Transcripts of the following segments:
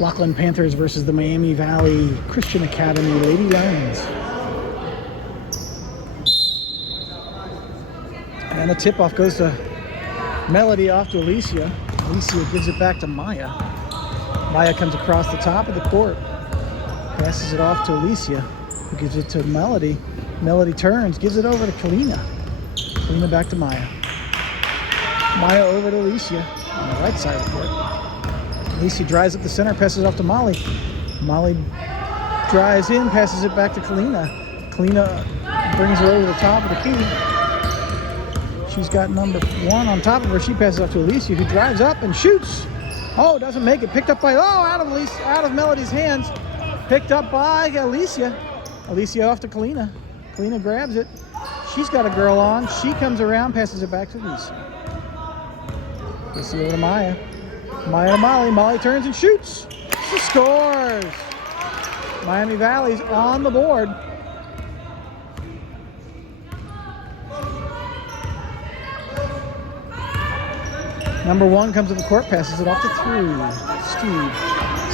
Lockland Panthers versus the Miami Valley Christian Academy Lady Lions. And the tip-off goes to Melody off to Alicia. Alicia gives it back to Maya. Maya comes across the top of the court. Passes it off to Alicia, who gives it to Melody. Melody turns, gives it over to Kalina. Kalina back to Maya. Maya over to Alicia on the right side of the court. Alicia drives up the center, passes it off to Molly. Molly drives in, passes it back to Kalina. Kalina brings her over the top of the key. She's got number 1 on top of her. She passes off to Alicia, who drives up and shoots. Oh, doesn't make it. Picked up by, out of Melody's hands. Picked up by Alicia. Alicia off to Kalina. Kalina grabs it. She's got a girl on. She comes around, passes it back to Alicia. Alicia over to Maya. Maya to Molly. Molly turns and shoots. She scores. Miami Valley's on the board. Number 1 comes to the court, passes it off to 3.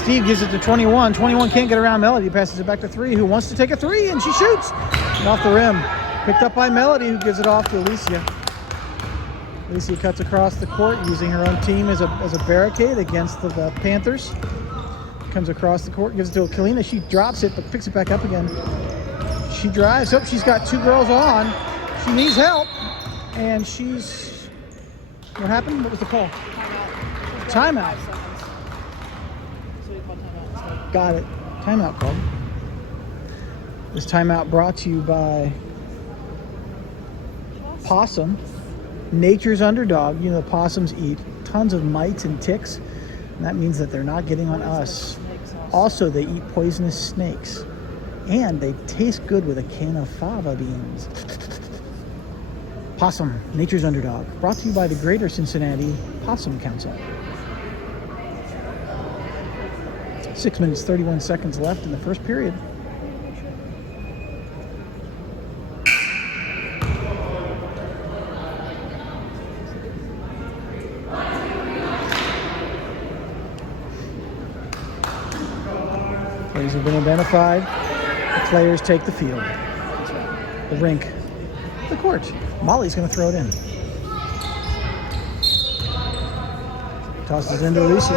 Steve gives it to 21. 21 can't get around Melody, passes it back to 3, who wants to take a 3, and she shoots. And off the rim. Picked up by Melody, who gives it off to Alicia. Alicia cuts across the court, using her own team as a barricade against the Panthers. Comes across the court, gives it to Kalina. She drops it, but picks it back up again. She drives. Oh, she's got 2 girls on. She needs help, and she's... What happened? What was the call? Timeout. Got it. Timeout called. This timeout brought to you by Possum, nature's underdog. You know, possums eat tons of mites and ticks, and that means that they're not getting on us. Also, they eat poisonous snakes, and they taste good with a can of fava beans. Possum, nature's underdog. Brought to you by the Greater Cincinnati Possum Council. 6 minutes, 31 seconds left in the first period. Players have been identified. The players take the field. The rink. The court. Molly's going to throw it in. Tosses it into Alicia.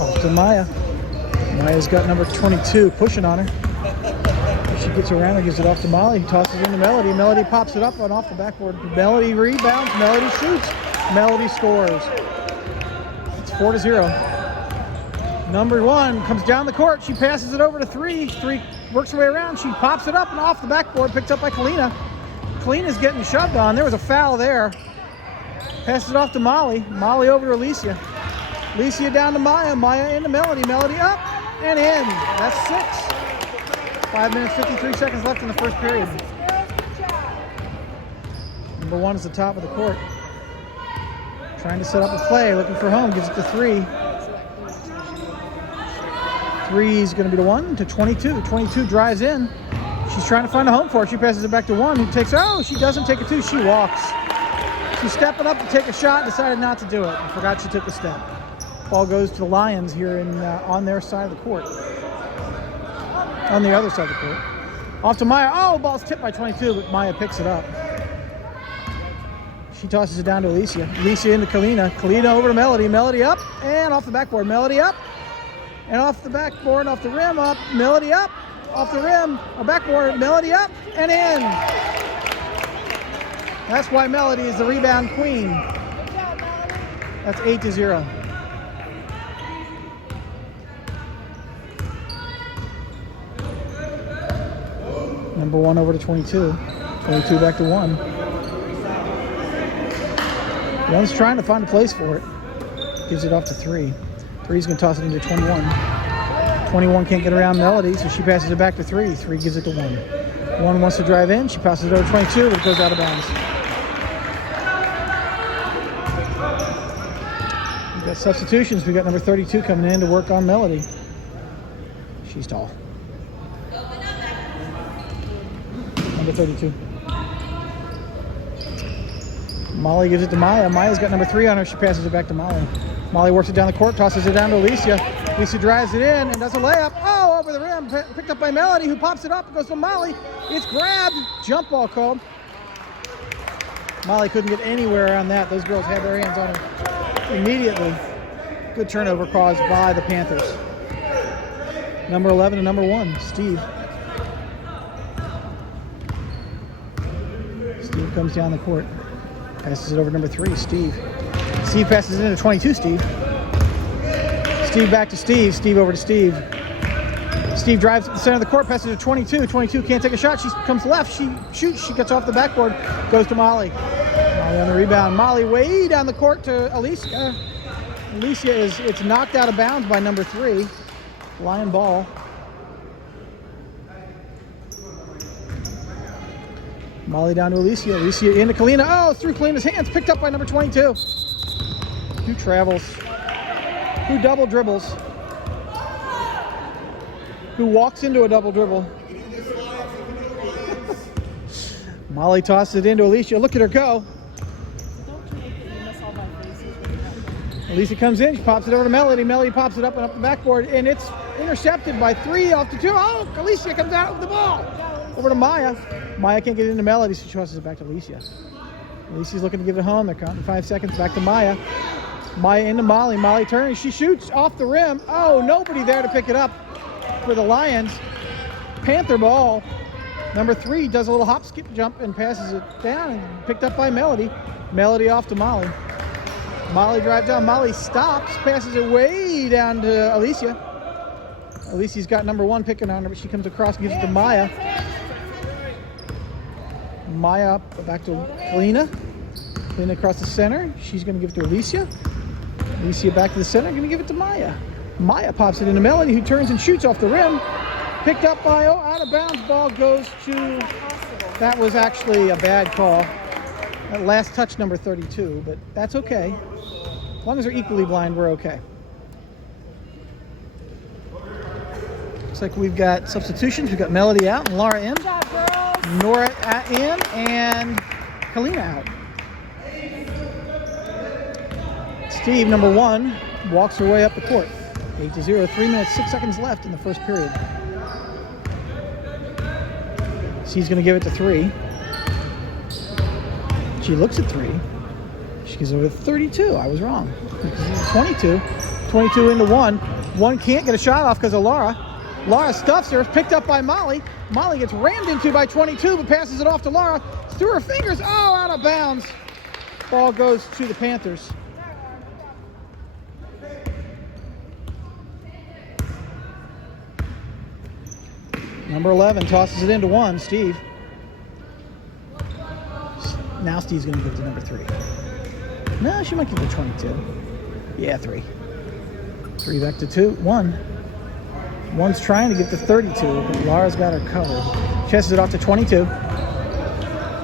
Off to Maya. Maya's got number 22 pushing on her. She gets around and gives it off to Molly. Tosses it into Melody. Melody pops it up and off the backboard. Melody rebounds. Melody shoots. Melody scores. It's 4-0. Number 1 comes down the court. She passes it over to 3. 3 works her way around. She pops it up and off the backboard. Picked up by Kalina. Kalina's getting shoved on. There was a foul there. Passes it off to Molly. Molly over to Alicia. Alicia down to Maya. Maya into Melody. Melody up and in. That's 6. 5 minutes, 53 seconds left in the first period. Number 1 is the top of the court. Trying to set up a play. Looking for home. Gives it to 3. 3 is going to be the 1 to 22. 22 drives in. She's trying to find a home for it. She passes it back to 1, who takes, she doesn't take a 2. She walks. She's stepping up to take a shot, decided not to do it. I forgot she took a step. Ball goes to the Lions here on their side of the court. On the other side of the court. Off to Maya. Ball's tipped by 22, but Maya picks it up. She tosses it down to Alicia. Alicia into Kalina. Kalina over to Melody. Melody up and off the backboard. Melody up. And off the backboard, off the rim, up, Melody up, off the rim, a backboard, Melody up, and in. That's why Melody is the rebound queen. That's 8-0. Number 1 over to 22. 22 back to 1. 1's trying to find a place for it. Gives it off to 3. 3's going to toss it into 21. 21 can't get around Melody, so she passes it back to 3. 3 gives it to 1. 1 wants to drive in. She passes it over 22, but it goes out of bounds. We've got substitutions. We've got number 32 coming in to work on Melody. She's tall. Number 32. Molly gives it to Maya. Maya's got number 3 on her. She passes it back to Maya. Molly works it down the court, tosses it down to Alicia. Alicia drives it in and does a layup. Oh, over the rim, picked up by Melody, who pops it up, goes to Molly. It's grabbed, jump ball called. Molly couldn't get anywhere on that. Those girls had their hands on her immediately. Good turnover caused by the Panthers. Number 11 and number 1, Steve. Steve comes down the court. Passes it over to number 3, Steve. Steve passes it into 22, Steve. Steve back to Steve. Steve over to Steve. Steve drives to the center of the court, passes to 22. 22 can't take a shot. She comes left. She shoots. She gets off the backboard. Goes to Molly. Molly on the rebound. Molly way down the court to Alicia. Alicia it's knocked out of bounds by number 3. Lion ball. Molly down to Alicia. Alicia into Kalina. Oh, through Kalina's hands. Picked up by number 22. Who travels? Who double dribbles? Who walks into a double dribble? Molly tosses it into Alicia. Look at her go. Alicia comes in. She pops it over to Melody. Melody pops it up and up the backboard. And it's intercepted by 3 off the 2. Oh, Alicia comes out with the ball. Over to Maya. Maya can't get into Melody, so she tosses it back to Alicia. Alicia's looking to give it home. They're counting 5 seconds. Back to Maya. Maya into Molly. Molly turns. She shoots off the rim. Oh, nobody there to pick it up for the Lions. Panther ball. Number 3 does a little hop, skip, jump, and passes it down. And picked up by Melody. Melody off to Molly. Molly drives down. Molly stops. Passes it way down to Alicia. Alicia's got number 1 picking on her, but she comes across, gives it to Maya. Maya up back to Kalina. Kalina across the center. She's going to give it to Alicia. Alicia back to the center. Going to give it to Maya. Maya pops it into Melody, who turns and shoots off the rim. Picked up by, out of bounds. Ball goes to, that was actually a bad call. That last touch, number 32, but that's okay. As long as they're equally blind, we're okay. Looks like we've got substitutions. We've got Melody out and Laura in. Good job, girls. Nora in and Kalina out. Steve, number 1, walks her way up the court. 8-0, 3 minutes, 6 seconds left in the first period. She's going to give it to 3. She looks at 3. She gives over 32. I was wrong. 22. 22 into 1. 1 can't get a shot off because of Laura. Laura stuffs her. Picked up by Molly. Molly gets rammed into by 22, but passes it off to Laura. It's through her fingers. Oh, out of bounds. Ball goes to the Panthers. Number 11 tosses it into 1, Steve. Now Steve's going to give it to number 3. No, she might give it to 22. Yeah, 3. 3 back to 2. 1. 1's trying to get to 32, but Laura's got her covered. Chesses it off to 22.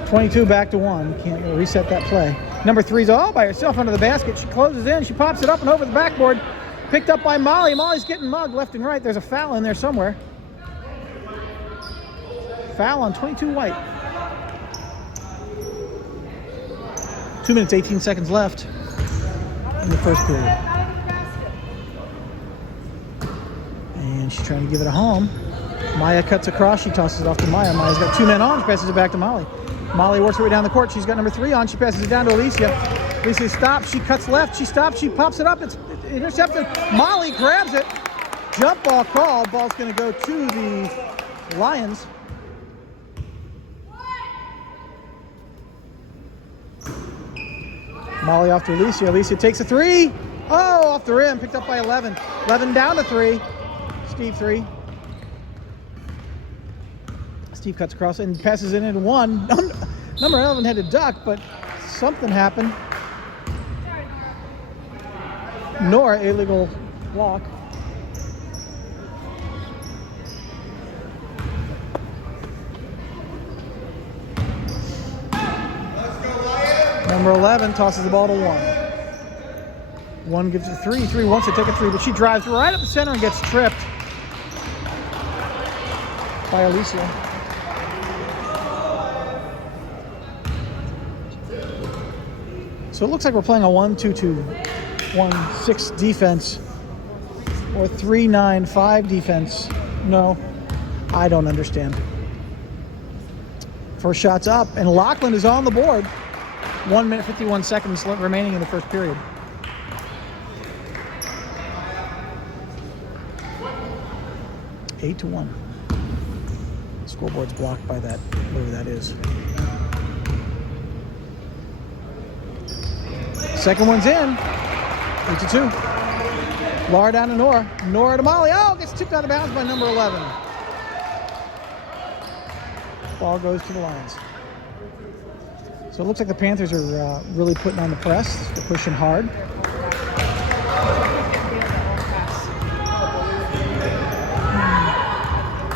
22 back to 1. Can't reset that play. Number 3's all by herself under the basket. She closes in. She pops it up and over the backboard. Picked up by Molly. Molly's getting mugged left and right. There's a foul in there somewhere. Foul on 22 White. 2 minutes, 18 seconds left in the first period. And she's trying to give it a home. Maya cuts across. She tosses it off to Maya. Maya's got 2 men on. She passes it back to Molly. Molly works her way down the court. She's got number 3 on. She passes it down to Alicia. Alicia stops. She cuts left. She stops. She pops it up. It's intercepted. Molly grabs it. Jump ball call. Ball's going to go to the Lions. Molly off to Alicia. Alicia takes a 3. Oh, off the rim. Picked up by 11. 11 down to 3. Steve 3. Steve cuts across and passes it into 1. Number 11 had to duck, but something happened. Nora, illegal walk. Number 11 tosses the ball to 1. 1 gives it 3. 3 wants to take a 3, but she drives right up the center and gets tripped by Alicia. So it looks like we're playing a 1-2-2 3-1-6 defense or 3-9-5 defense. No, I don't understand. First shot's up, and Lockland is on the board. 1 minute, 51 seconds remaining in the first period. Eight to 1. Scoreboard's blocked by that, whatever that is. Second one's in. 8 to 2. Laura down to Nora. Nora to Molly. Oh, gets tipped out of bounds by number 11. Ball goes to the Lions. So it looks like the Panthers are really putting on the press. They're pushing hard.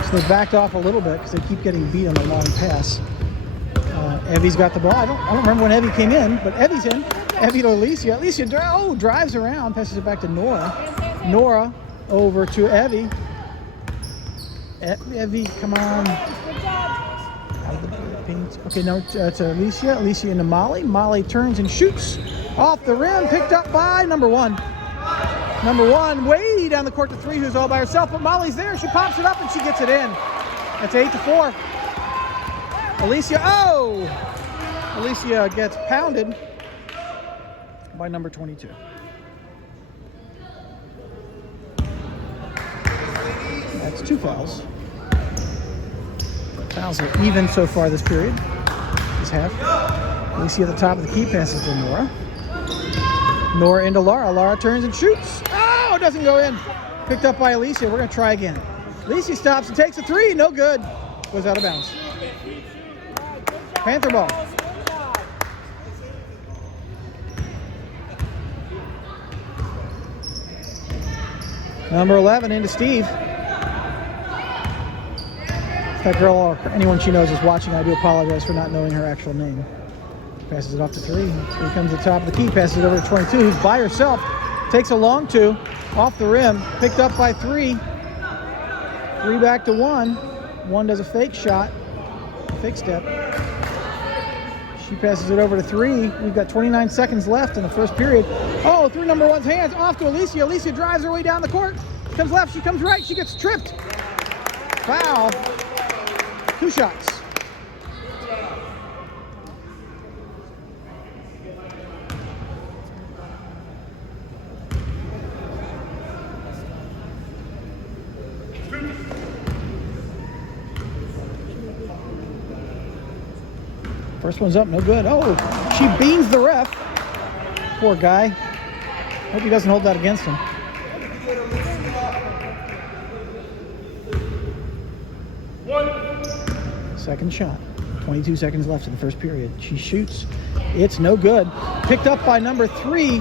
So they backed off a little bit because they keep getting beat on the long pass. Evie's got the ball. I don't remember when Evie came in, but Evie's in. Evie to Alicia. Alicia drives around, passes it back to Nora. Nora over to Evie. Evie, come on. Out of the paint. Okay, now to Alicia. Alicia into Molly. Molly turns and shoots off the rim. Picked up by number 1. Number 1 way down the court to 3, who's all by herself, but Molly's there. She pops it up and she gets it in. That's 8 to 4. Alicia, Alicia gets pounded by number 22. That's 2 fouls. Fouls are even so far this period, this half. Alicia at the top of the key, passes to Nora. Nora into Laura. Laura turns and shoots. Oh, it doesn't go in. Picked up by Alicia. We're going to try again. Alicia stops and takes a 3. No good. Goes out of bounds. Panther ball. Number 11 into Steve. If that girl or anyone she knows is watching, I do apologize for not knowing her actual name. Passes it off to 3. 3 comes to the top of the key. Passes it over to 22, who's by herself. Takes a long 2. Off the rim. Picked up by 3. 3 back to 1. 1 does a fake shot. Fake step. She passes it over to 3. We've got 29 seconds left in the first period. Oh, through number 1's hands. Off to Alicia. Alicia drives her way down the court. She comes left. She comes right. She gets tripped. Foul. 2 shots. First one's up, no good. Oh, she beans the ref. Poor guy. Hope he doesn't hold that against him. Second shot. 22 seconds left in the first period. She shoots. It's no good. Picked up by number 3.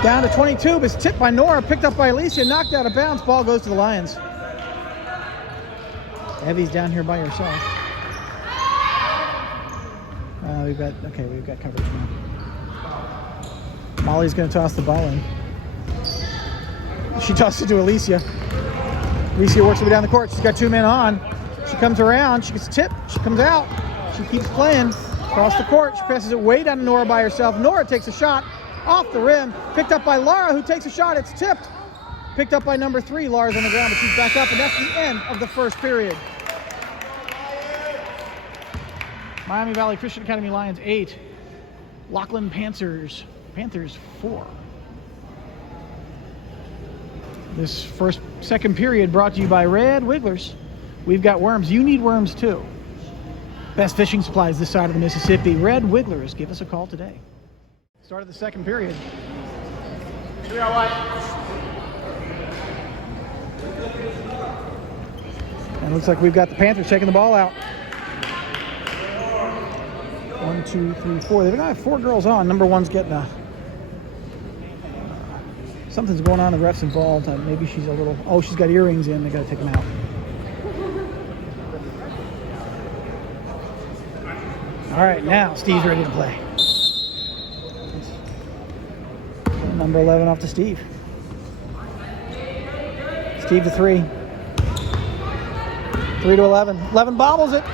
Down to 22, but it's tipped by Nora. Picked up by Alicia. Knocked out of bounds. Ball goes to the Lions. Evie's down here by herself. We've got coverage now. Molly's going to toss the ball in. She tosses it to Alicia. Alicia works her way down the court. She's got 2 men on. She comes around. She gets tipped. She comes out. She keeps playing. Across the court. She passes it way down to Nora by herself. Nora takes a shot off the rim. Picked up by Laura, who takes a shot. It's tipped. Picked up by number 3. Laura's on the ground, but she's back up, and that's the end of the first period. Miami Valley Christian Academy Lions 8, Lockland Panthers 4. This second period brought to you by Red Wigglers. We've got worms. You need worms too. Best fishing supplies this side of the Mississippi. Red Wigglers. Give us a call today. Start of the second period. And it looks like we've got the Panthers taking the ball out. 1, 2, 3, 4. They're gonna have 4 girls on. Number 1's getting something's going on. The ref's involved. Maybe she's a little. Oh, she's got earrings in. They gotta take them out. All right, now Steve's ready to play. Number 11 off to Steve. Steve to 3. 3 to 11. 11 bobbles it.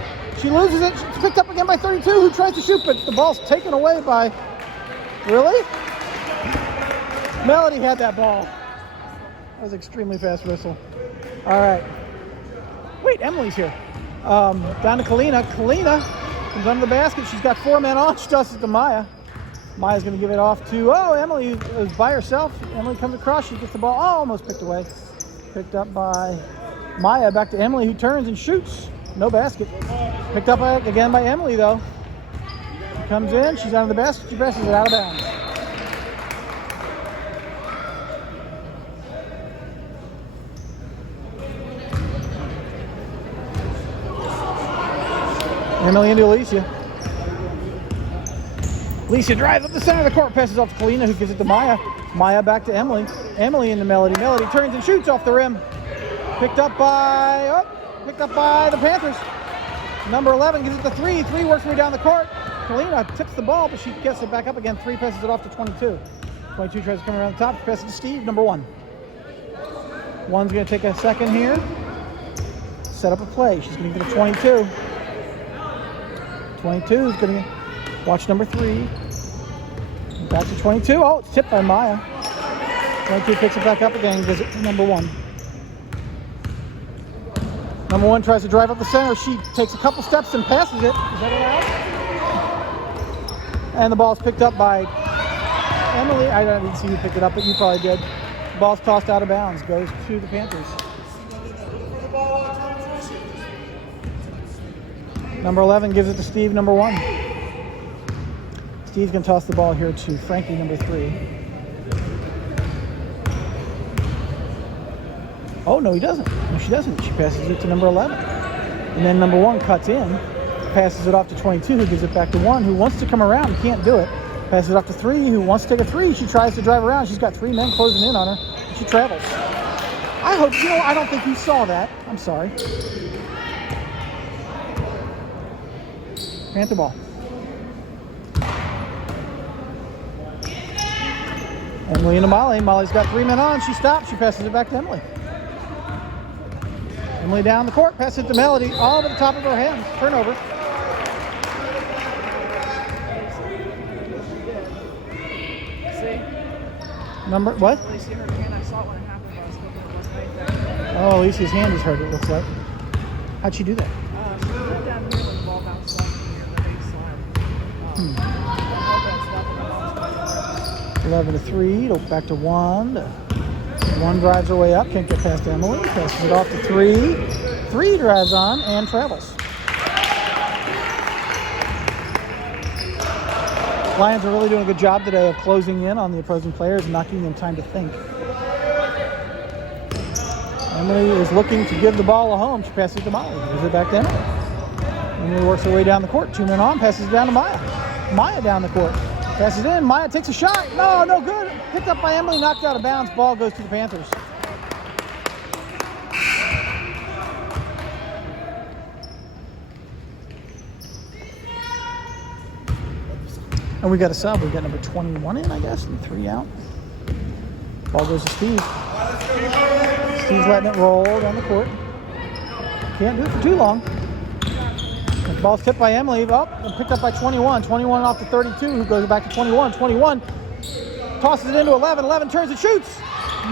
She loses it. She's picked up again by 32, who tries to shoot, but the ball's taken away by Really? Melody had that ball. That was an extremely fast whistle. All right. Wait, Emily's here. Down to Kalina. Kalina comes under the basket. She's got 4 men on. She tosses it to Maya. Maya's going to give it off to, Emily is by herself. Emily comes across. She gets the ball. Almost picked away. Picked up by Maya. Back to Emily, who turns and shoots. No basket. Picked up again by Emily, though. Comes in. She's under the basket. She presses it out of bounds. Emily into Alicia. Alicia drives up the center of the court, passes off to Kalina, who gives it to Maya. Maya back to Emily. Emily into Melody. Melody turns and shoots off the rim. Picked up by the Panthers. Number 11 gives it to 3. 3 works her way down the court. Kalina tips the ball, but she gets it back up again. 3 passes it off to 22. 22 tries to come around the top. She passes to Steve, number 1. 1's going to take a second here. Set up a play. She's going to give it to 22. 22 is going to watch number 3. Back to 22. Oh, it's tipped by Maya. 22 picks it back up again and gives it to number 1. Number 1 tries to drive up the center. She takes a couple steps and passes it. Is that allowed? And the ball's picked up by Emily. I didn't see who picked it up, but you probably did. The ball's tossed out of bounds. Goes to the Panthers. Number 11 gives it to Steve, number 1. Steve's going to toss the ball here to Frankie, number 3. Oh, no, he doesn't. No, she doesn't. She passes it to number 11. And then number 1 cuts in, passes it off to 22, who gives it back to 1, who wants to come around, can't do it. Passes it off to 3, who wants to take a 3. She tries to drive around. She's got 3 men closing in on her. She travels. I hope, I don't think you saw that. I'm sorry. Panther ball. Emily into Molly. Molly's got 3 men on. She stops. She passes it back to Emily. Emily down the court. Passes it to Melody. All over the top of her hands. Turnover. See? Number, what? I see her hand. I saw it when it happened, but I was hoping it wasn't anything. Oh, Alicia's hand is hurt, it looks like. How'd she do that? She went down here when the ball bounced off near the baseline. I hope that's nothing. The ball's 11 to 3, back to 1. 1 drives her way up, can't get past Emily. Passes it off to 3. 3 drives on and travels. Lions are really doing a good job today of closing in on the opposing players and not giving them time to think. Emily is looking to give the ball a home. She passes it to Molly. Gives it back to Emily. Emily works her way down the court. 2 men on, passes it down to Maya. Maya down the court. Passes in. Maya takes a shot. No good. Picked up by Emily, knocked out of bounds. Ball goes to the Panthers. And we got a sub. We got number 21 in, I guess, and 3 out. Ball goes to Steve. Steve's letting it roll down the court. Can't do it for too long. The ball's tipped by Emily, and picked up by 21. 21 off to 32, who goes back to 21. 21 tosses it into 11. 11 turns and shoots.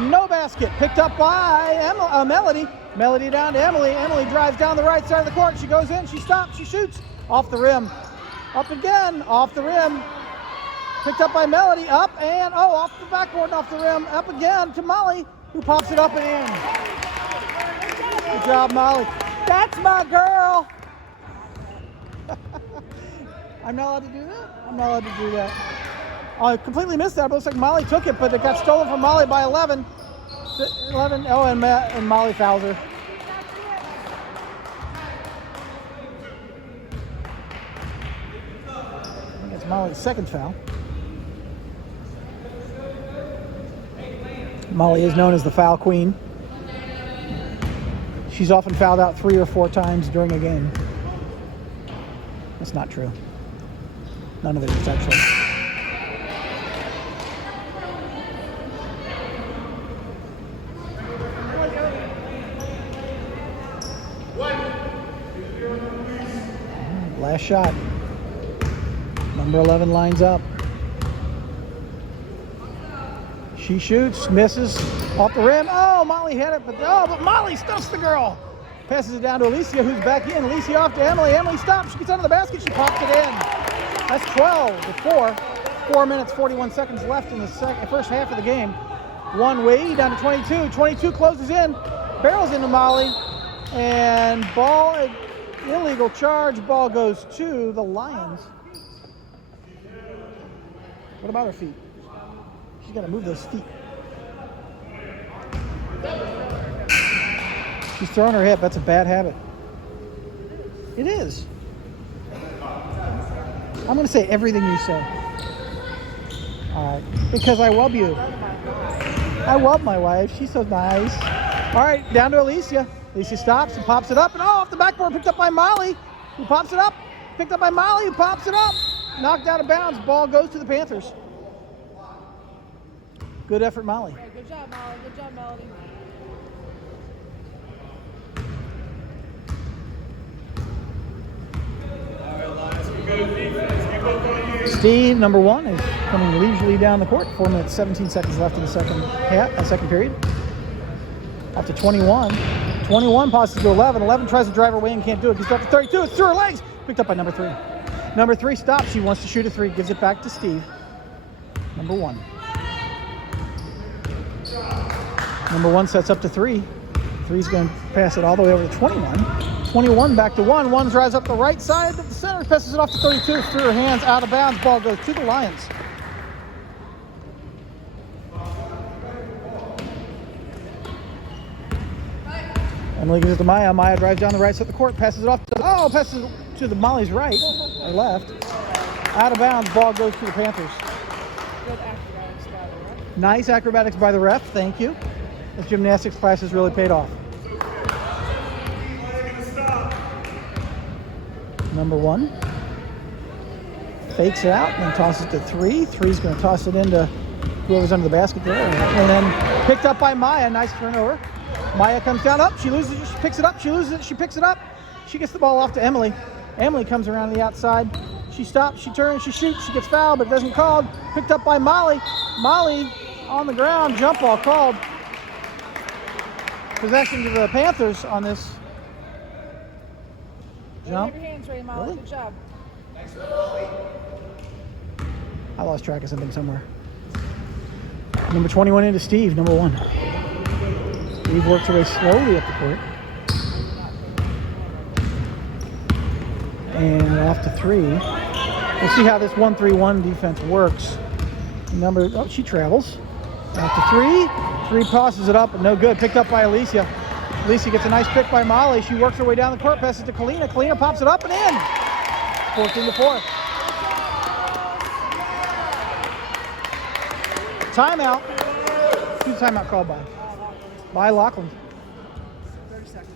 No basket. Picked up by Melody. Melody down to Emily. Emily drives down the right side of the court. She goes in. She stops. She shoots. Off the rim. Up again. Off the rim. Picked up by Melody. Up and, off the backboard and off the rim. Up again to Molly, who pops it up and in. Good job, Molly. That's my girl. I'm not allowed to do that? I'm not allowed to do that. I completely missed that. It looks like Molly took it, but it got stolen from Molly by 11. 11, and Molly fouls her. I think it's Molly's second foul. Molly is known as the foul queen. She's often fouled out 3 or 4 times during a game. That's not true. None of it is actually. Last shot. Number 11 lines up. She shoots, misses, off the rim. Oh, Molly hit it, but Molly stuffs the girl. Passes it down to Alicia, who's back in. Alicia off to Emily. Emily stops. She gets under the basket. She pops it in. That's 12-4. 4 minutes, 41 seconds left in the first half of the game. One way down to 22. 22 closes in. Barrels into Molly. And ball, illegal charge. Ball goes to the Lions. What about her feet? She's got to move those feet. She's throwing her hip. That's a bad habit. It is. I'm going to say everything you say. All right. Because I love you. I love my wife. She's so nice. All right. Down to Alicia. Alicia stops and pops it up. And off the backboard, picked up by Molly, who pops it up. Picked up by Molly, who pops it up. Knocked out of bounds. Ball goes to the Panthers. Good effort, Molly. Hey, good job, Molly. Good job, Melody. Steve, number 1, is coming leisurely down the court. 4 minutes, 17 seconds left in the second period. Up to 21. 21 passes to 11. 11 tries to drive her way and can't do it. Gets up to 32. It's through her legs. Picked up by number 3. Number 3 stops. She wants to shoot a 3. Gives it back to Steve. Number 1. Number 1 sets up to 3. 3's going to pass it all the way over to 21. 21 back to 1. 1 drives up the right side of the center, passes it off to 32. Through her hands, out of bounds. Ball goes to the Lions. Emily gives it to Maya. Maya drives down the right side of the court, passes it off to the Molly's right or left. Out of bounds. Ball goes to the Panthers. Good acrobatics by the ref. Nice acrobatics by the ref. Thank you. This gymnastics class has really paid off. Number 1 fakes it out and then tosses it to 3. 3's going to toss it into whoever's under the basket there. And then picked up by Maya. Nice turnover. Maya comes down up. She loses it. She picks it up. She loses it. She picks it up. She gets the ball off to Emily. Emily comes around to the outside. She stops. She turns. She shoots. She gets fouled, but doesn't called. Picked up by Molly. Molly on the ground. Jump ball called. Possession to the Panthers on this jump. Have your hands ready, Molly. Really? Good job. I lost track of something somewhere. Number 21 into Steve, number 1. Steve works her way slowly up the court. And off to 3. We'll see how this 1-3-1 defense works. She travels. Off to 3. 3 tosses it up, but no good. Picked up by Alicia. Alicia gets a nice pick by Molly. She works her way down the court, passes to Kalina. Kalina pops it up and in. 14-4. Timeout. Who's the timeout called by? By Lockland. 30 seconds.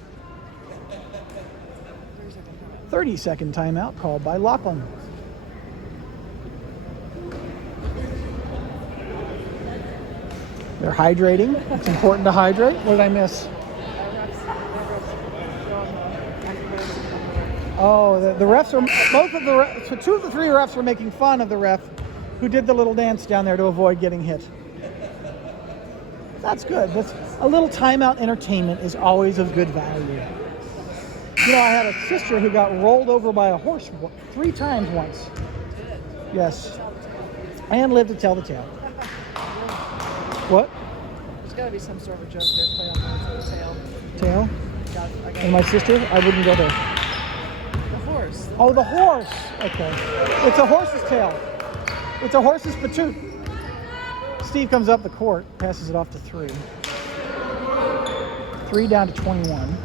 30-second timeout called by Lockland. They're hydrating. It's important to hydrate. What did I miss? Oh, the refs are, so 2 of the 3 refs were making fun of the ref who did the little dance down there to avoid getting hit. That's good. A little timeout entertainment is always of good value. You know, I had a sister who got rolled over by a horse 3 times once. Yes. And lived to tell the tale. What? There's got to be some sort of a joke there. Play on words with the tail. Tail? I got And my sister? I wouldn't go there. the horse. Oh, the horse. Okay. It's a horse's tail. It's a horse's patoot. Steve comes up the court, passes it off to 3. 3 down to 21.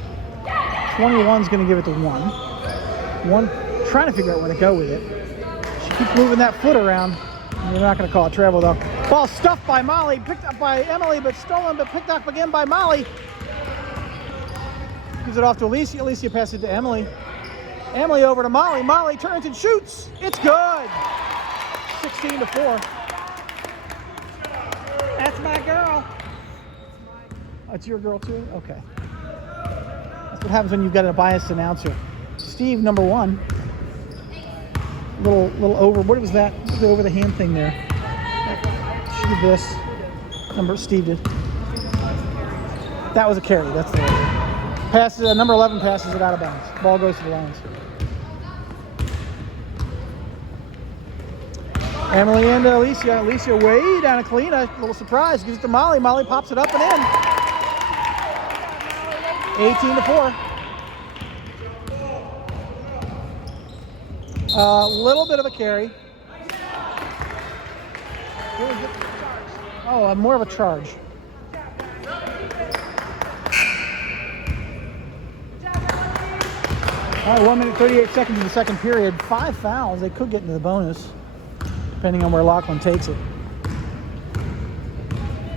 21's going to give it to 1. 1 trying to figure out where to go with it. She keeps moving that foot around. You're not going to call it travel, though. Ball stuffed by Molly, picked up by Emily, but stolen, but picked up again by Molly. Gives it off to Alicia. Alicia passes it to Emily. Emily over to Molly. Molly turns and shoots. It's good. 16-4. That's my girl. That's your girl too? Okay. That's what happens when you've got a biased announcer. Steve, number 1. Little over. What was that? The over the hand thing there. Shoot this. Steve did. That was a carry. That's the passes. Number 11 passes it out of bounds. Ball goes to the Lions. Emily and Alicia. Alicia way down to Kalina. A little surprise. Gives it to Molly. Molly pops it up and in. 18-4. A little bit of a carry. Oh, more of a charge. All right, 1 minute 38 seconds in the second period. 5 fouls. They could get into the bonus, depending on where Lockland takes it.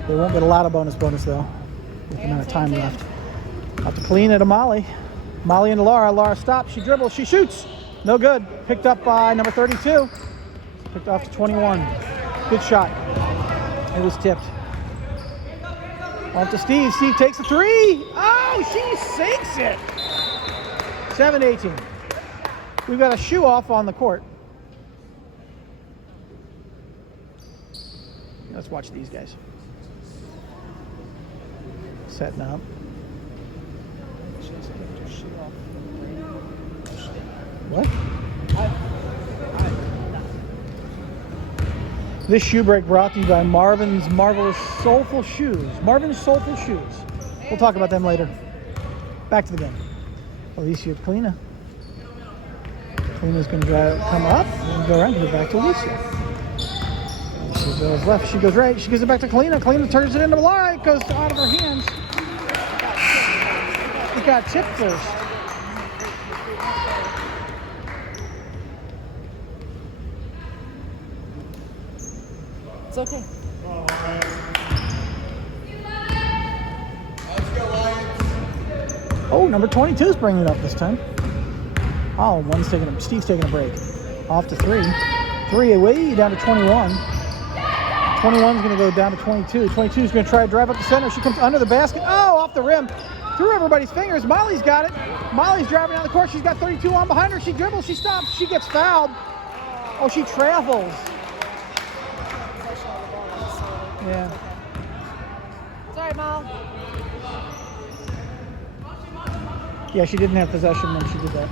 They won't get a lot of bonus though, with the amount of time left. Out to Kalina to Molly. Molly into Laura. Laura stops. She dribbles. She shoots. No good. Picked up by number 32. Picked off to 21. Good shot. It was tipped. Off to Steve. Steve takes a three. Oh, she sinks it. 7-18. We've got a shoe off on the court. Let's watch these guys. Setting up. What? This shoe break brought to you by Marvin's Marvelous Soulful Shoes. Marvin's Soulful Shoes. We'll talk about them later. Back to the game. Alicia Kalina. Kalina's going to come up and go around and go back to Alicia. She goes left. She goes right. She gives it back to Kalina. Kalina turns it into Laura. It goes out of her hands. It got tipped first. It's okay. Oh, number 22 is bringing it up this time. Oh, Steve's taking a break. Off to 3. 3 away down to 21. 21's going to go down to 22. 22 is going to try to drive up the center. She comes under the basket. Oh, off the rim. Through everybody's fingers. Molly's got it. Molly's driving down the court. She's got 32 on behind her. She dribbles. She stops. She gets fouled. Oh, she travels. Yeah. Sorry, Mom. Yeah, she didn't have possession when she did that.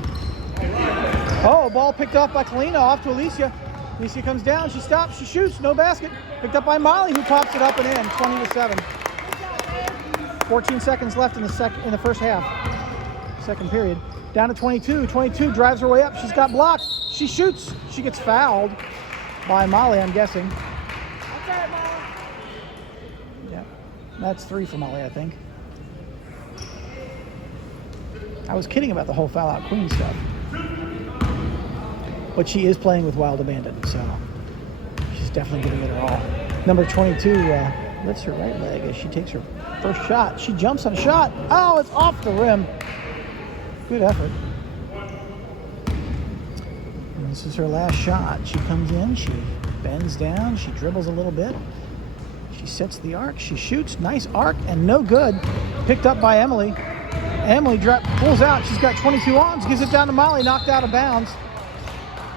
Oh, ball picked off by Kalina, off to Alicia. Alicia comes down, she stops, she shoots, no basket. Picked up by Molly, who pops it up and in, 20-7. 14 seconds left in the first half. Second period. Down to 22. 22 drives her way up. She's got blocked. She shoots. She gets fouled by Molly, I'm guessing. That's all right, Mom. Yeah, that's 3 for Molly, I think. I was kidding about the whole foul out Queen stuff. But she is playing with Wild Abandon, so she's definitely giving it her all. Number 22 lifts her right leg as she takes her first shot. She jumps on a shot. Oh, it's off the rim. Good effort. And this is her last shot. She comes in, she bends down, she dribbles a little bit. She sets the arc, she shoots, nice arc, and no good. Picked up by Emily. Emily pulls out, she's got 22 on, gives it down to Molly, knocked out of bounds.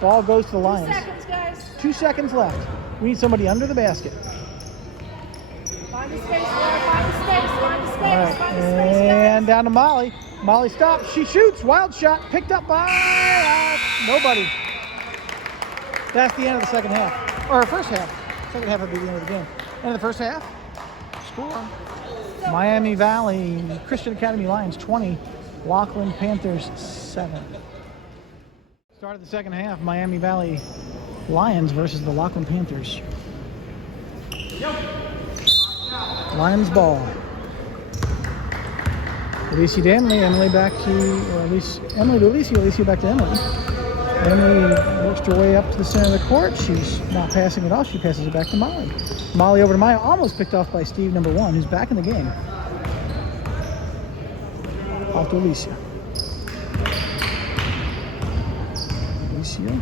Ball goes to the Lions. 2 seconds, guys. 2 seconds left. We need somebody under the basket. Find the space, Laura. Find the space. Find the space. All right, Find the space, guys. and down to Molly. Molly stops, she shoots, wild shot, picked up by nobody. That's the end of the second half, or first half. Second half would be the end of the game. End of the first half. Score. Miami Valley Christian Academy Lions 20, Lockland Panthers 7. Start of the second half, Miami Valley Lions versus the Lockland Panthers. Lions ball. Alicia to Emily, Emily back to Emily to Alicia, Alicia back to Emily. Emily works her way up to the center of the court. She's not passing it off. She passes it back to Molly. Molly over to Maya, almost picked off by Steve, number 1, who's back in the game. Off to Alicia. Alicia.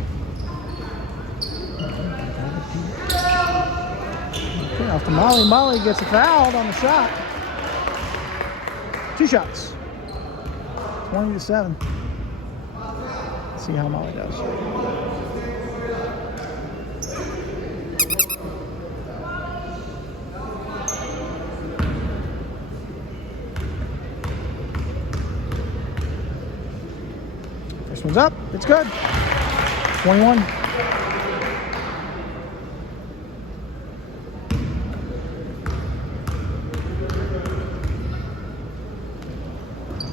Okay, off to Molly. Molly gets fouled on the shot. 2 shots. 20-7. See how Molly does. Goes up. It's good. 21.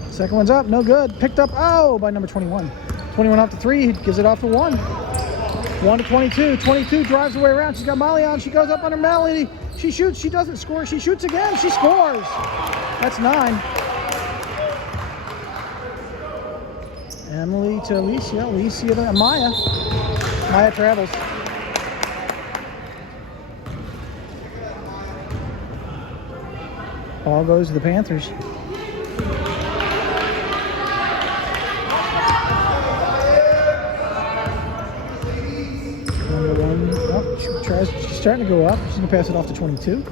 Second one's up. No good. Picked up. Oh, by number 21. 21 off the 3. He gives it off to 1. 1 to 22. 22 drives the way around. She's got Molly on. She goes up on her Melody. She shoots. She doesn't score. She shoots again. She scores. That's 9. Emily to Alicia. Alicia to Maya. Maya travels. Ball goes to the Panthers. Number 1. Oh, she's starting to go up. She's going to pass it off to 22.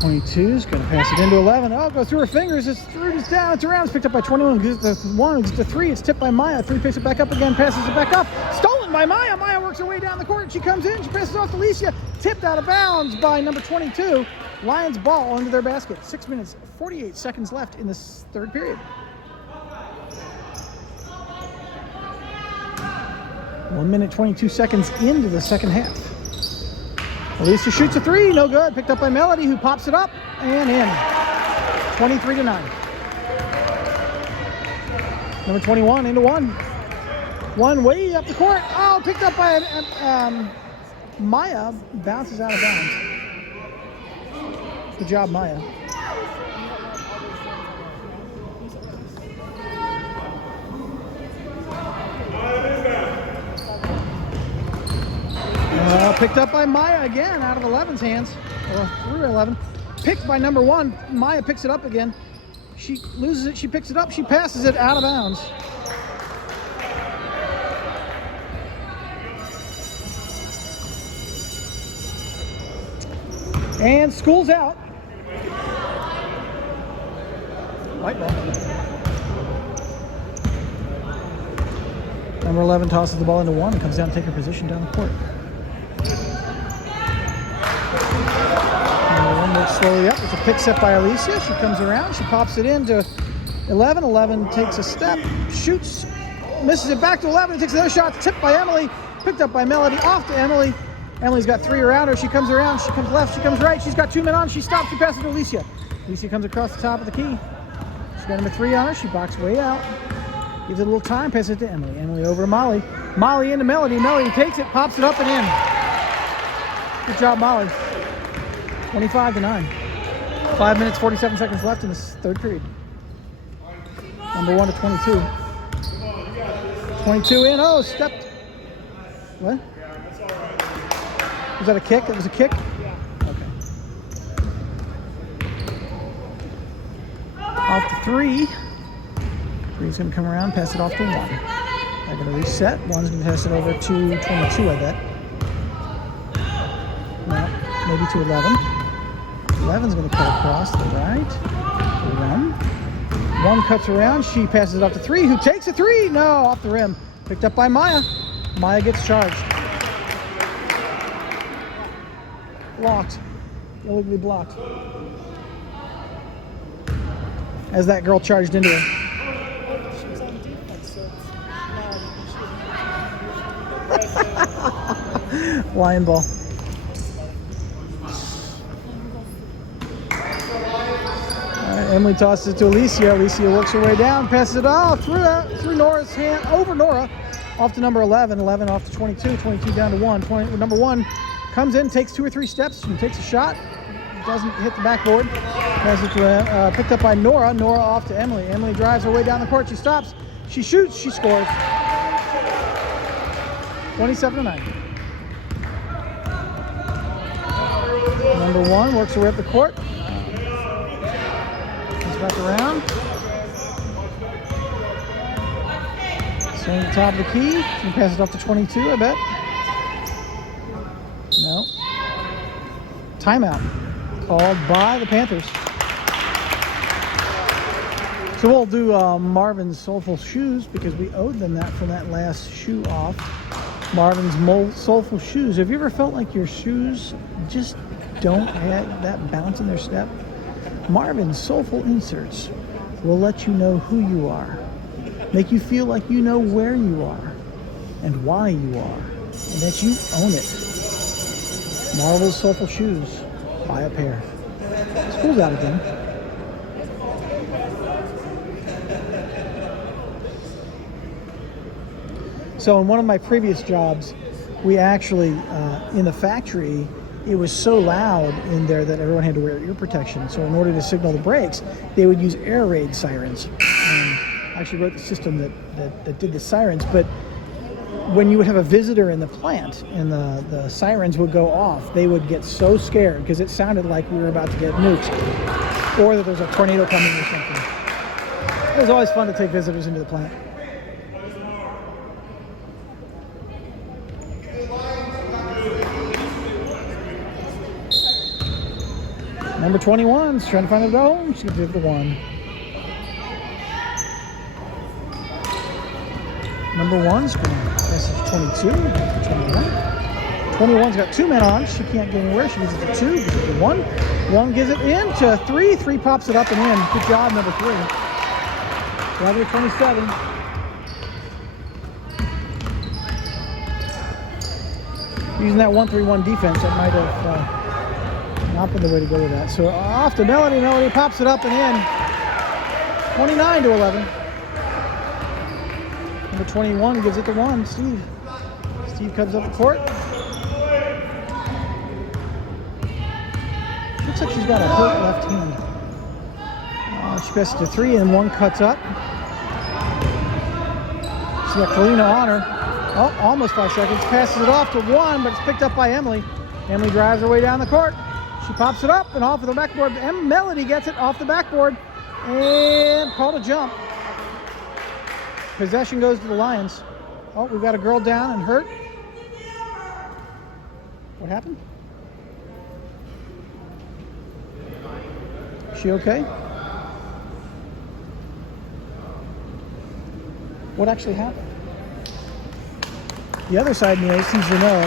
22 is going to pass it into 11. Oh, it goes through her fingers. It's through. It's down. It's around. It's picked up by 21. Gives it to 1. Gives it to 3. It's tipped by Maya. 3 picks it back up again. Passes it back up. Stolen by Maya. Maya works her way down the court. She comes in. She passes off to Alicia. Tipped out of bounds by number 22. Lions ball into their basket. 6 minutes, 48 seconds left in this third period. 1 minute, 22 seconds into the second half. Alicia shoots a 3, no good. Picked up by Melody, who pops it up and in. 23 to 9. Number 21 into 1. 1 way up the court. Oh, picked up by Maya. Bounces out of bounds. Good job, Maya. Picked up by Maya again out of 11's hands, or through 11. Picked by number 1. Maya picks it up again. She loses it. She picks it up. She passes it out of bounds. And school's out. White ball. Number 11 tosses the ball into 1 and comes down to take her position down the court. Number 1 moves slowly up. It's a pick set by Alicia. She comes around. She pops it into 11. 11 takes a step, shoots, misses it back to 11. Takes another shot. Tipped by Emily. Picked up by Melody. Off to Emily. Emily's got 3 around her. She comes around. She comes left. She comes right. She's got 2 men on. She stops. She passes to Alicia. Alicia comes across the top of the key. She's got number 3 on her. She boxes way out. Gives it a little time. Passes it to Emily. Emily over to Molly. Molly into Melody. Melody takes it, pops it up and in. Good job, Molly. 25 to 9. 5 minutes, 47 seconds left in this third period. Number 1 to 22. 22 in. Oh, stepped. What? Was that a kick? It was a kick? Okay. Off to 3. 3's going to come around, pass it off to 1. They're going to reset. 1's going to pass it over to 22, I bet. No, maybe to 11. 11's going to cut across the right. 1 cuts around. She passes it off to 3, who takes a 3. No, off the rim. Picked up by Maya. Maya gets charged. Blocked. Illegally blocked. As that girl charged into her. She was on defense, so it's Lion ball. Emily tosses it to Alicia. Alicia works her way down, passes it off through Nora's hand, over Nora, off to number 11. 11 off to 22. 22 down to 1. Number 1 comes in, takes 2 or 3 steps, and takes a shot. Doesn't hit the backboard. Passes it to picked up by Nora. Nora off to Emily. Emily drives her way down the court. She stops. She shoots. She scores. 27 to 9. Number 1 works her way up the court. Back around. Staying at the top of the key. She can pass it off to 22, I bet. No. Timeout. Called by the Panthers. So we'll do Marvin's Soulful Shoes because we owed them that from that last shoe off. Marvin's Soulful Shoes. Have you ever felt like your shoes just don't have that bounce in their step? Marvin's Soulful Inserts will let you know who you are. Make you feel like you know where you are and why you are, and that you own it. Marvel's Soulful Shoes. Buy a pair. School's out again. So in one of my previous jobs, we actually, in the factory, it was so loud in there that everyone had to wear ear protection. So in order to signal the brakes, they would use air raid sirens. And I actually wrote the system that did the sirens. But when you would have a visitor in the plant and the sirens would go off, they would get so scared because it sounded like we were about to get nuked or that there's a tornado coming or something. It was always fun to take visitors into the plant. Number 21's trying to find a goal. She's going to give the 1. Number 1's going. This is 22. 21. 21's got 2 men on. She can't get anywhere. She gives it to 2. Gives it to 1. 1 gives it in to 3. 3 pops it up and in. Good job, number 3. Driver 27. Using that 1-3-1 defense, that might have not been the way to go with that. So off to Melody. Melody pops it up and in. 29 to 11. Number 21 gives it to 1. Steve. Steve comes up the court. Looks like she's got a hurt left hand. She passes to 3 and 1 cuts up. She's got Kalina on her. Oh, almost 5 seconds. Passes it off to 1, but it's picked up by Emily. Emily drives her way down the court. She pops it up and off of the backboard. Melody gets it off the backboard and called a jump. Possession goes to the Lions. Oh, we've got a girl down and hurt. What happened? Is she okay? What actually happened? The other side seems to know.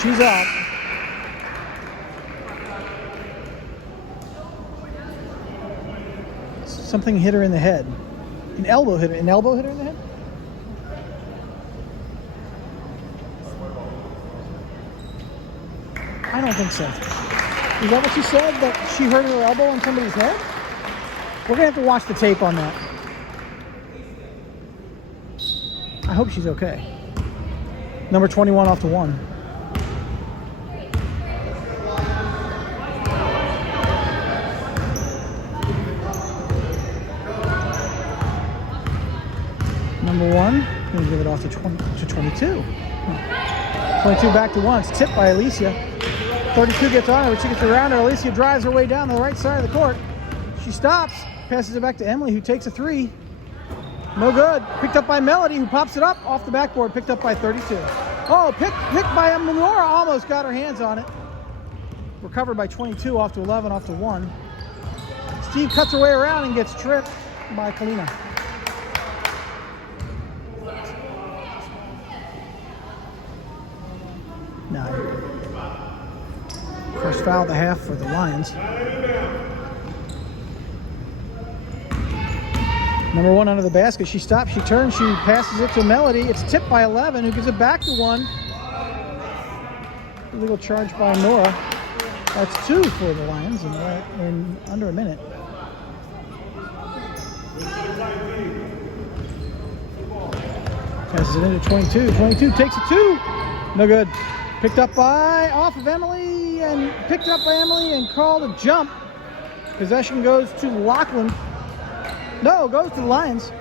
She's up. Something hit her in the head. An elbow hit her in the head? I don't think so. Is that what she said? That she hurt her elbow on somebody's head? We're gonna have to watch the tape on that. I hope she's okay. Number 21 off to 1. Number 1, I'm going to give it off to 22. 22 back to 1. It's tipped by Alicia. 32 gets on her, but she gets around her. Alicia drives her way down to the right side of the court. She stops, passes it back to Emily, who takes a 3. No good. Picked up by Melody, who pops it up off the backboard. Picked up by 32. Oh, picked by Lenora. Almost got her hands on it. Recovered by 22 off to 11, off to 1. Steve cuts her way around and gets tripped by Kalina. No. First foul of the half for the Lions. Number 1 under the basket. She stops, she turns, she passes it to Melody. It's tipped by 11, who gives it back to 1. Illegal charge by Nora. That's 2 for the Lions in under a minute. Passes it into 22. 22 takes a 2. No good. Picked up off of Emily and picked up by Emily and called a jump. Possession goes to Lockland. No, goes to the Lions.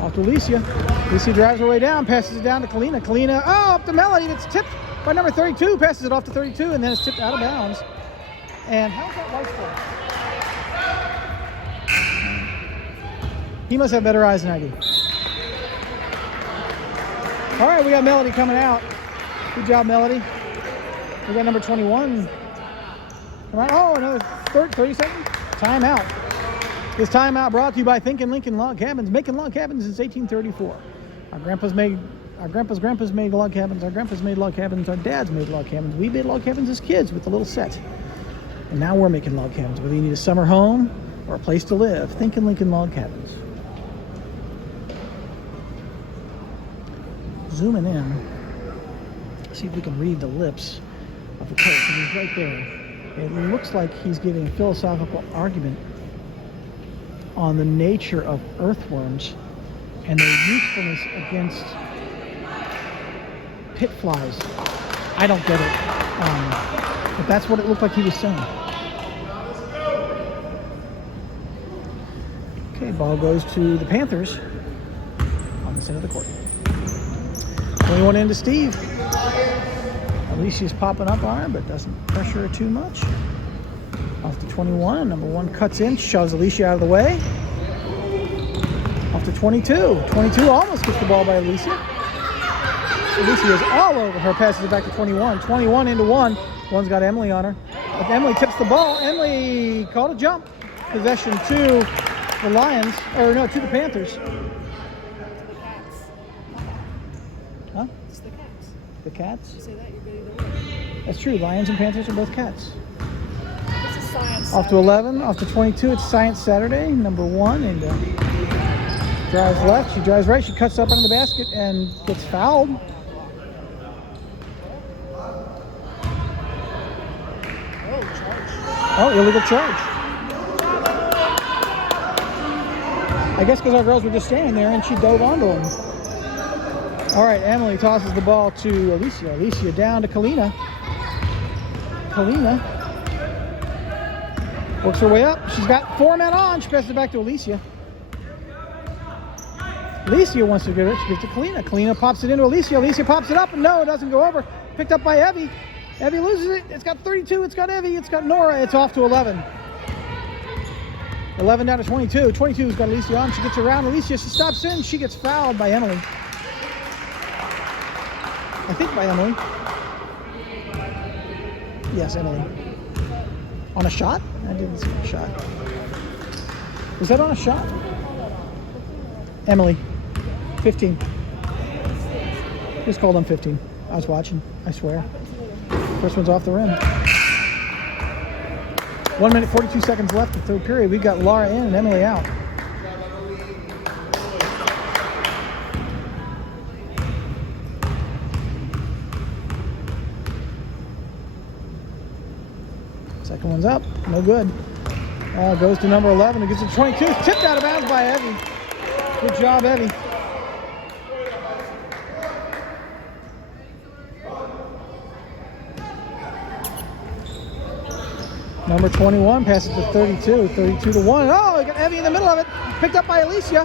Off to Alicia. Alicia drives her way down, passes it down to Kalina. Kalina, up to Melody. It's tipped by number 32. Passes it off to 32, and then it's tipped out of bounds. And how's that white for? He must have better eyes than I do. All right, we got Melody coming out. Good job, Melody. We got number 21. Come on. Oh, another 30 seconds. Timeout. This timeout brought to you by Thinkin' Lincoln Log Cabins, making log cabins since 1834. Our grandpas made log cabins. Our grandpas made log cabins. Our dads made log cabins. We made log cabins as kids with the little set. And now we're making log cabins. Whether you need a summer home or a place to live, think in Lincoln Log Cabins. Zooming in, see if we can read the lips of the coach. And he's right there. It looks like he's giving a philosophical argument on the nature of earthworms and their usefulness against pit flies. I don't get it, but that's what it looked like he was saying. Okay, ball goes to the Panthers on the center of the court. 21 into Steve. Alicia's popping up on her, but doesn't pressure her too much. Off to 21. Number 1 cuts in, shoves Alicia out of the way. Off to 22. 22 almost gets the ball by Alicia. Alicia is all over her, passes it back to 21. 21 into 1. One's got Emily on her. But Emily tips the ball. Emily called a jump. Possession to the Lions, or no, to the Panthers. The Cats. Huh? It's the Cats. The Cats? You say that, you're good either way. That's true. Lions and Panthers are both Cats. This is Science Off to Saturday. 11, off to 22. It's Science Saturday. Number 1, and drives left. She drives right. She cuts up under the basket and gets fouled. Oh, charge. Oh, illegal charge. I guess because our girls were just standing there and she dove onto him. All right, Emily tosses the ball to Alicia. Alicia down to Kalina. Kalina works her way up. She's got 4 men on. She passes it back to Alicia. Alicia wants to give it. She gives it to Kalina. Kalina pops it into Alicia. Alicia pops it up, and no, it doesn't go over. Picked up by Evie. Evie loses it. It's got 32. It's got Evie. It's got Nora. It's off to 11. 11 down to 22. 22's got Alicia on. She gets around Alicia. She stops in. She gets fouled by Emily. I think by Emily. Yes, Emily. On a shot? I didn't see a shot. Was that on a shot? Emily. 15. Just called on 15. I was watching. I swear. First one's off the rim. 1 minute, 42 seconds left in the third period. We've got Laura in and Emily out. Second one's up. No good. Goes to number 11. It gets to 22. Tipped out of bounds by Evie. Good job, Evie. Number 21 passes to 32. 32 to 1. Oh, we got Evie in the middle of it. Picked up by Alicia.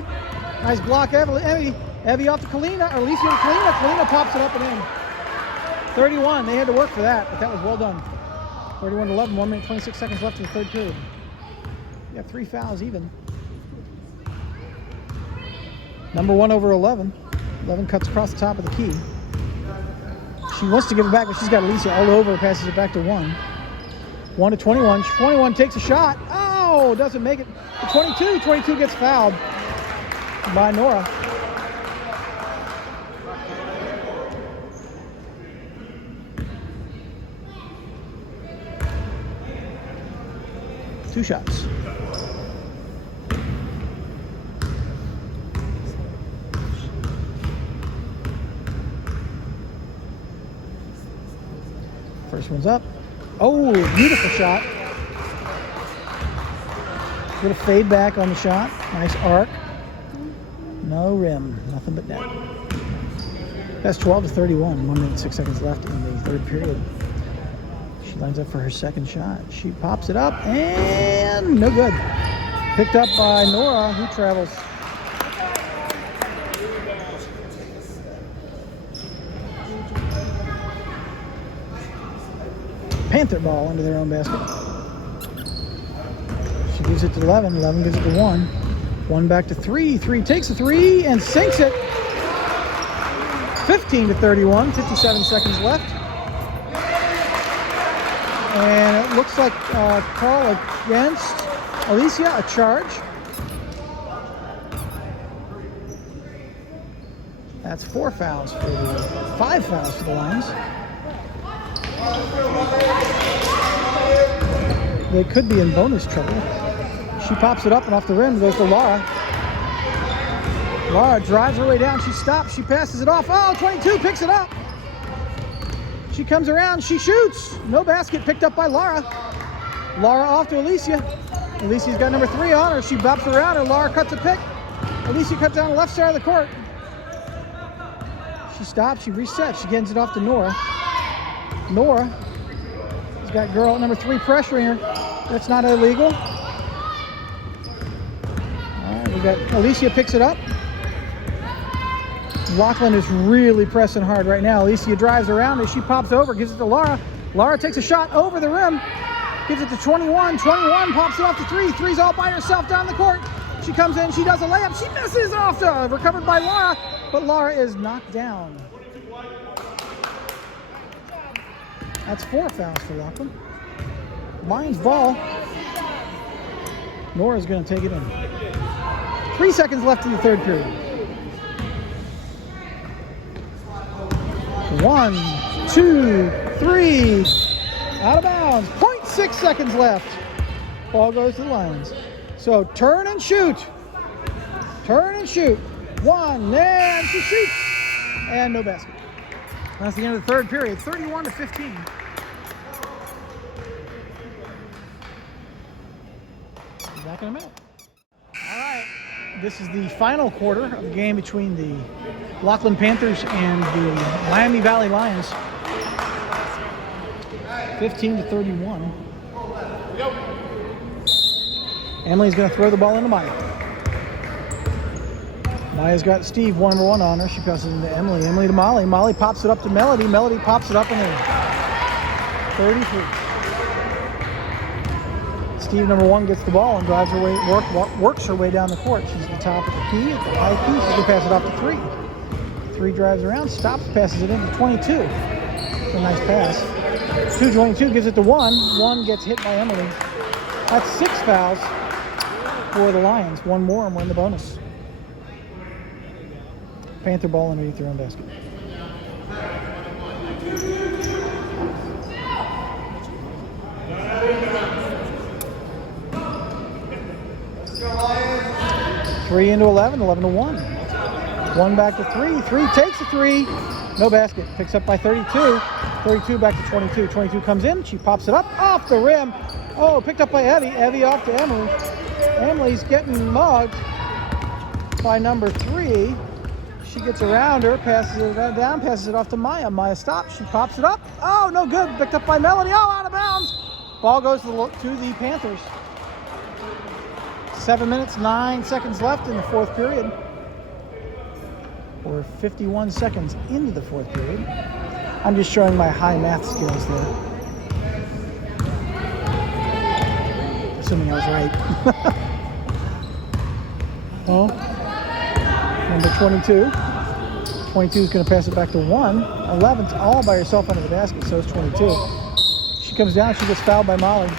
Nice block, Evie. Evie off to Kalina. Or Alicia to Kalina. Kalina pops it up and in. 31. They had to work for that, but that was well done. 31 to 11. 1 minute, 26 seconds left in the third period. You have 3 fouls even. Number 1 over 11. 11 cuts across the top of the key. She wants to give it back, but she's got Alicia all over. Passes it back to 1. 1 to 21. 21 takes a shot. Oh, doesn't make it. To 22. 22 gets fouled by Nora. Two shots. First one's up. Oh, beautiful shot. Little fade back on the shot. Nice arc. No rim. Nothing but net. That's 12 to 31. 1 minute, 6 seconds left in the third period. She lines up for her second shot. She pops it up and no good. Picked up by Nora, who travels. Panther ball into their own basket. She gives it to 11. 11 gives it to 1. 1 back to 3. 3 takes a 3 and sinks it. 15 to 31. 57 seconds left. And it looks like call against Alicia, a charge. That's 4 fouls for the 5 fouls for the Lions. They could be in bonus trouble. She pops it up and off the rim goes to Laura. Laura drives her way down. She stops. She passes it off. Oh, 22 picks it up. She comes around. She shoots. No basket. Picked up by Laura. Laura off to Alicia. Alicia's got number 3 on her. She bops around her. Laura cuts a pick. Alicia cuts down the left side of the court. She stops. She resets. She gets it off to Nora. Nora has got girl at number 3 pressuring her. That's not illegal. All right, we got Alicia picks it up. Lockland is really pressing hard right now. Alicia drives around as she pops over, gives it to Laura. Laura takes a shot over the rim, gives it to 21. 21 pops it off to 3. 3's all by herself down the court. She comes in, she does a layup, she misses off to recovered by Laura, but Laura is knocked down. That's 4 fouls for Lockland. Lions ball. Nora's going to take it in. 3 seconds left in the third period. 1, 2, 3. Out of bounds. 0.6 seconds left. Ball goes to the Lions. So turn and shoot. Turn and shoot. 1, and she shoots. And no basket. That's the end of the third period. 31-15. Be back in a minute. All right. This is the final quarter of the game between the Lockland Panthers and the Miami Valley Lions. 15-31. Emily's going to throw the ball into Maya. Maya's got Steve 1-1 on her. She passes it into Emily. Emily to Molly. Molly pops it up to Melody. Melody pops it up and in. 33. Steve, number 1, gets the ball and drives her way, works her way down the court. She's at the top of the key, at the high key. She's going to pass it off to 3. 3 drives around, stops, passes it into 22. It's a nice pass. 2-22 gives it to 1. 1 gets hit by Emily. That's 6 fouls for the Lions. 1 more and we're in the bonus. Panther ball underneath their own basket. Three into 11, 11-1. 1 back to 3. 3 takes a 3. No basket. Picks up by 32. 32 back to 22. 22 comes in. She pops it up off the rim. Oh, picked up by Evie. Evie off to Emily. Emily's getting mugged by number 3. She gets around her, passes it down, passes it off to Maya. Maya stops. She pops it up. Oh, no good. Picked up by Melody. Oh, out of bounds. Ball goes to the Panthers. 7 minutes, 9 seconds left in the fourth period. We're 51 seconds into the fourth period. I'm just showing my high math skills there. Assuming I was right. Oh, number 22. 22 is going to pass it back to 1. 11's all by herself under the basket, so is 22. She comes down, she gets fouled by Molly.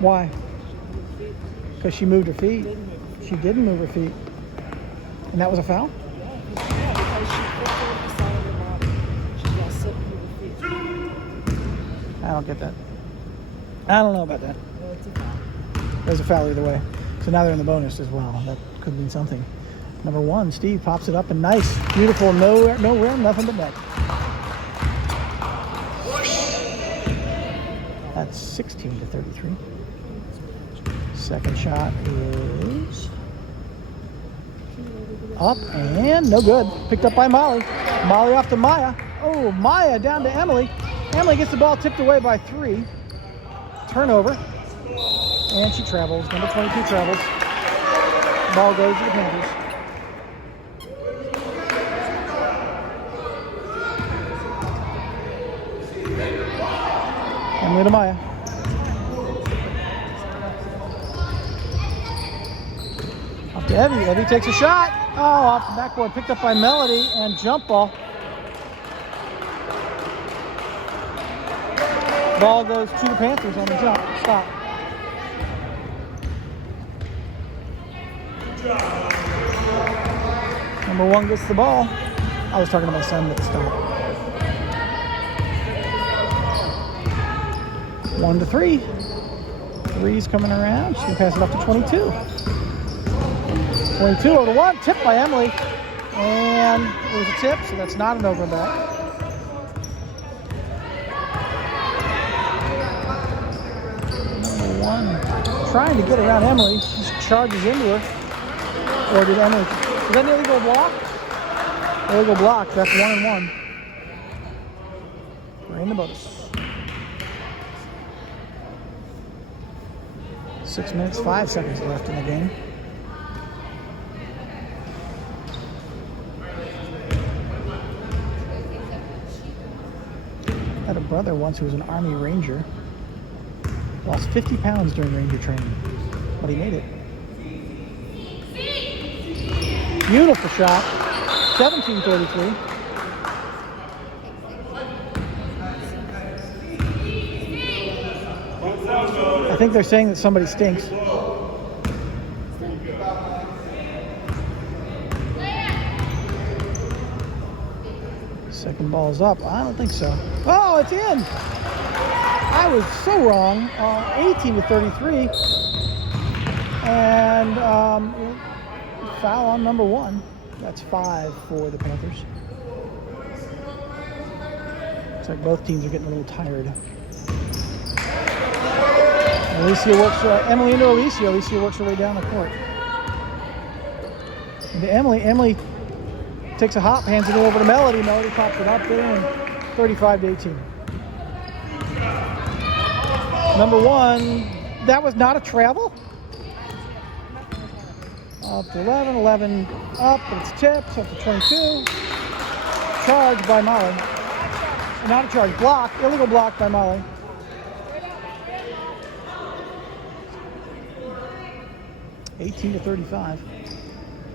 Why? Because she moved her feet. She didn't move her feet. And that was a foul? I don't get that. I don't know about that. There's a foul either way. So now they're in the bonus as well. That could mean something. Number 1, Steve pops it up and nice. Beautiful, no rim, nothing but net. That's 16-33. Second shot is up and no good. Picked up by Molly. Molly off to Maya. Oh, Maya down to Emily. Emily gets the ball tipped away by 3. Turnover. And she travels. Number 22 travels. Ball goes to the Panthers. Emily to Maya. Off to Evie. Evie takes a shot. Oh, off the backboard. Picked up by Melody and jump ball. Ball goes to the Panthers on the jump. Stop. Number 1 gets the ball. I was talking to my son, but stop. 1 to 3. Three's coming around. She's going to pass it up to 22. 22 over to 1. Tipped by Emily. And it was a tip, so that's not an over and back. Number 1 trying to get around Emily. She just charges into her. Or did Emily? Was that an illegal block? Illegal block. That's 1 and 1. We're in the bonus. 6 minutes, 5 seconds left in the game. I had a brother once who was an Army Ranger. Lost 50 pounds during Ranger training, but he made it. Beautiful shot. 17:33. I think they're saying that somebody stinks. Second ball's up. I don't think so. Oh, it's in. I was so wrong. 18-33. And foul on number 1. That's 5 for the Panthers. Looks like both teams are getting a little tired. Alicia works, Emily into Alicia. Alicia works her way down the court. Into Emily takes a hop, hands it over to Melody. Melody pops it up there, and 35-18. Number 1, that was not a travel. Up to 11, 11 up, but it's tipped, up to 22. Charge by Molly. Not a charge, block, illegal block by Molly. (18-35).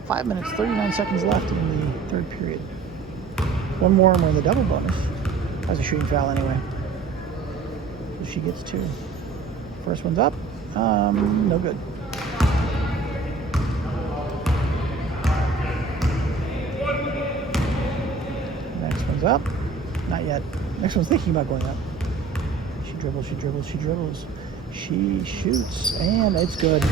5 minutes, 39 seconds left in the third period. One more and we're in the double bonus. That's a shooting foul anyway. So she gets 2. First one's up. No good. Next one's up. Not yet. Next one's thinking about going up. She dribbles, she dribbles, she dribbles. She shoots, and it's good.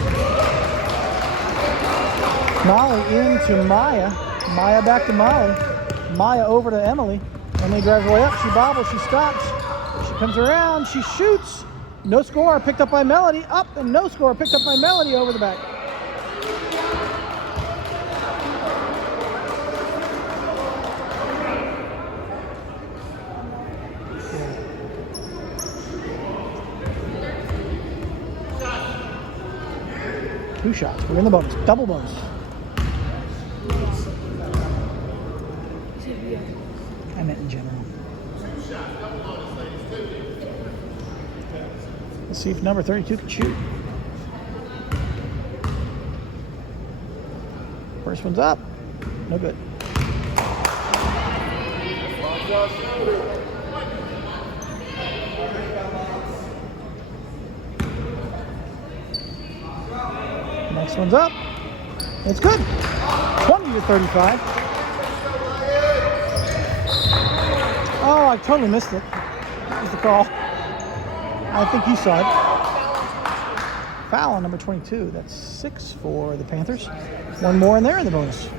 Molly into Maya. Maya back to Molly. Maya over to Emily. Emily drives way up. She bobbles. She stops. She comes around. She shoots. No score. Picked up by Melody. Up and no score. Picked up by Melody over the back. Two shots. We're in the bonus. Double bonus. I meant in general. Let's see if number 32 can shoot. First one's up. No good. Next one's up. It's good. 20-35. Oh, I totally missed it. That was the call. I think you saw it. Foul on number 22. That's 6 for the Panthers. One more in there in the bonus.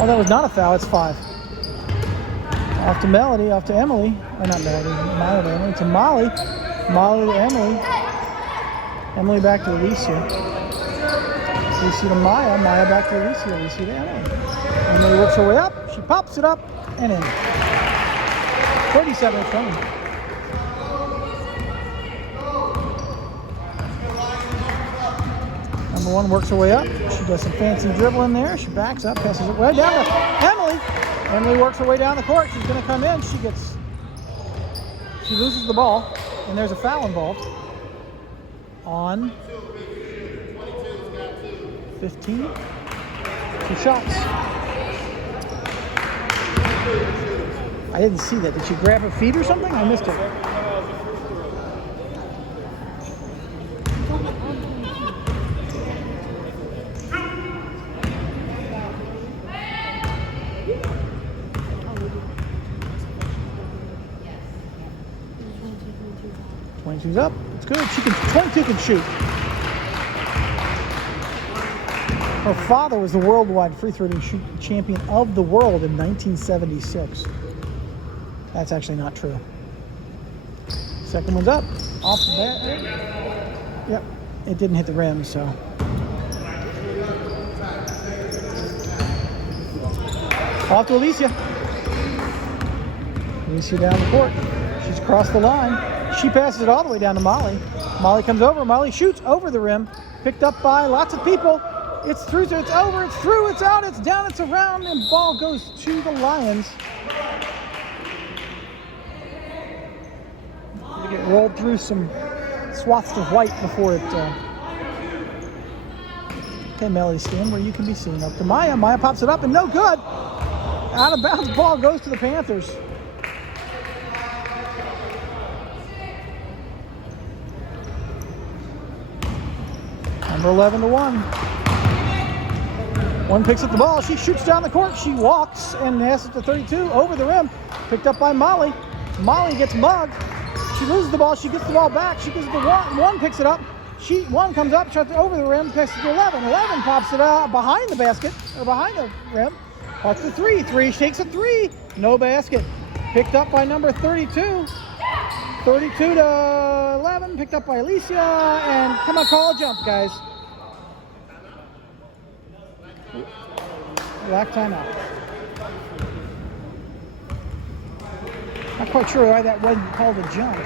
Oh, that was not a foul. It's 5. Off to Melody, off to Emily. Or not Melody, Maya to Emily. To Molly. Molly to Emily. Emily back to Alicia. Alicia to Maya. Maya back to Alicia. Alicia to Emily. Emily works her way up. She pops it up and in. 37-20. Number 1 works her way up. She does some fancy dribbling there. She backs up, passes it way down to Emily. Emily works her way down the court. She's going to come in. She loses the ball, and there's a foul involved on 15. 2 shots. I didn't see that. Did she grab her feet or something? I missed it. 22's up. It's good. 22 can shoot. Her father was the worldwide free throw shooting champion of the world in 1976. That's actually not true. Second one's up. Off the bat. Yep. It didn't hit the rim, so. Off to Alicia. Alicia down the court. She's across the line. She passes it all the way down to Molly. Molly comes over. Molly shoots over the rim. Picked up by lots of people. It's through, it's over, it's through, it's out, it's down, it's around, and ball goes to the Lions. They get rolled through some swaths of white before it. Okay, Melody, stand where you can be seen. Up to Maya. Maya pops it up and no good. Out of bounds ball goes to the Panthers. Number 11 to 1. One picks up the ball. She shoots down the court. She walks and passes to 32 over the rim. Picked up by Molly. Molly gets mugged. She loses the ball. She gets the ball back. She gives it to one. One picks it up. One comes up, shots it over the rim, passes to 11. 11 pops it out behind the basket, or behind the rim. Pops the three. Three takes a three. No basket. Picked up by number 32. 32 to 11. Picked up by Alicia. And come on, call a jump, guys. Black timeout. Not quite sure why that wasn't called a jump. I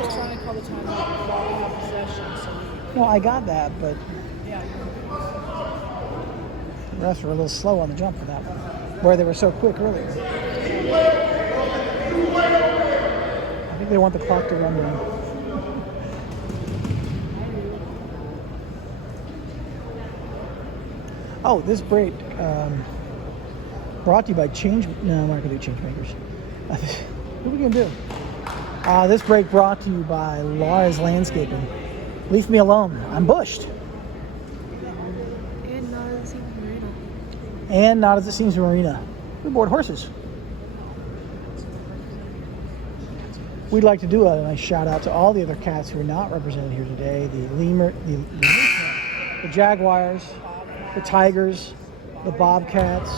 was trying to call the timeout while in possession. So No, I got that, but yeah. the refs were a little slow on the jump for that one, where they were so quick earlier. I think they want the clock to run down. Oh, this break brought to you by Change. No, I'm not going to do Change Makers. What are we going to do? This break brought to you by Laura's Landscaping. Leave me alone. I'm bushed. And not as it seems Marina. And not as it seems Marina. We board horses. We'd like to do a nice shout out to all the other cats who are not represented here today. The lemur, the jaguars, the tigers, the bobcats.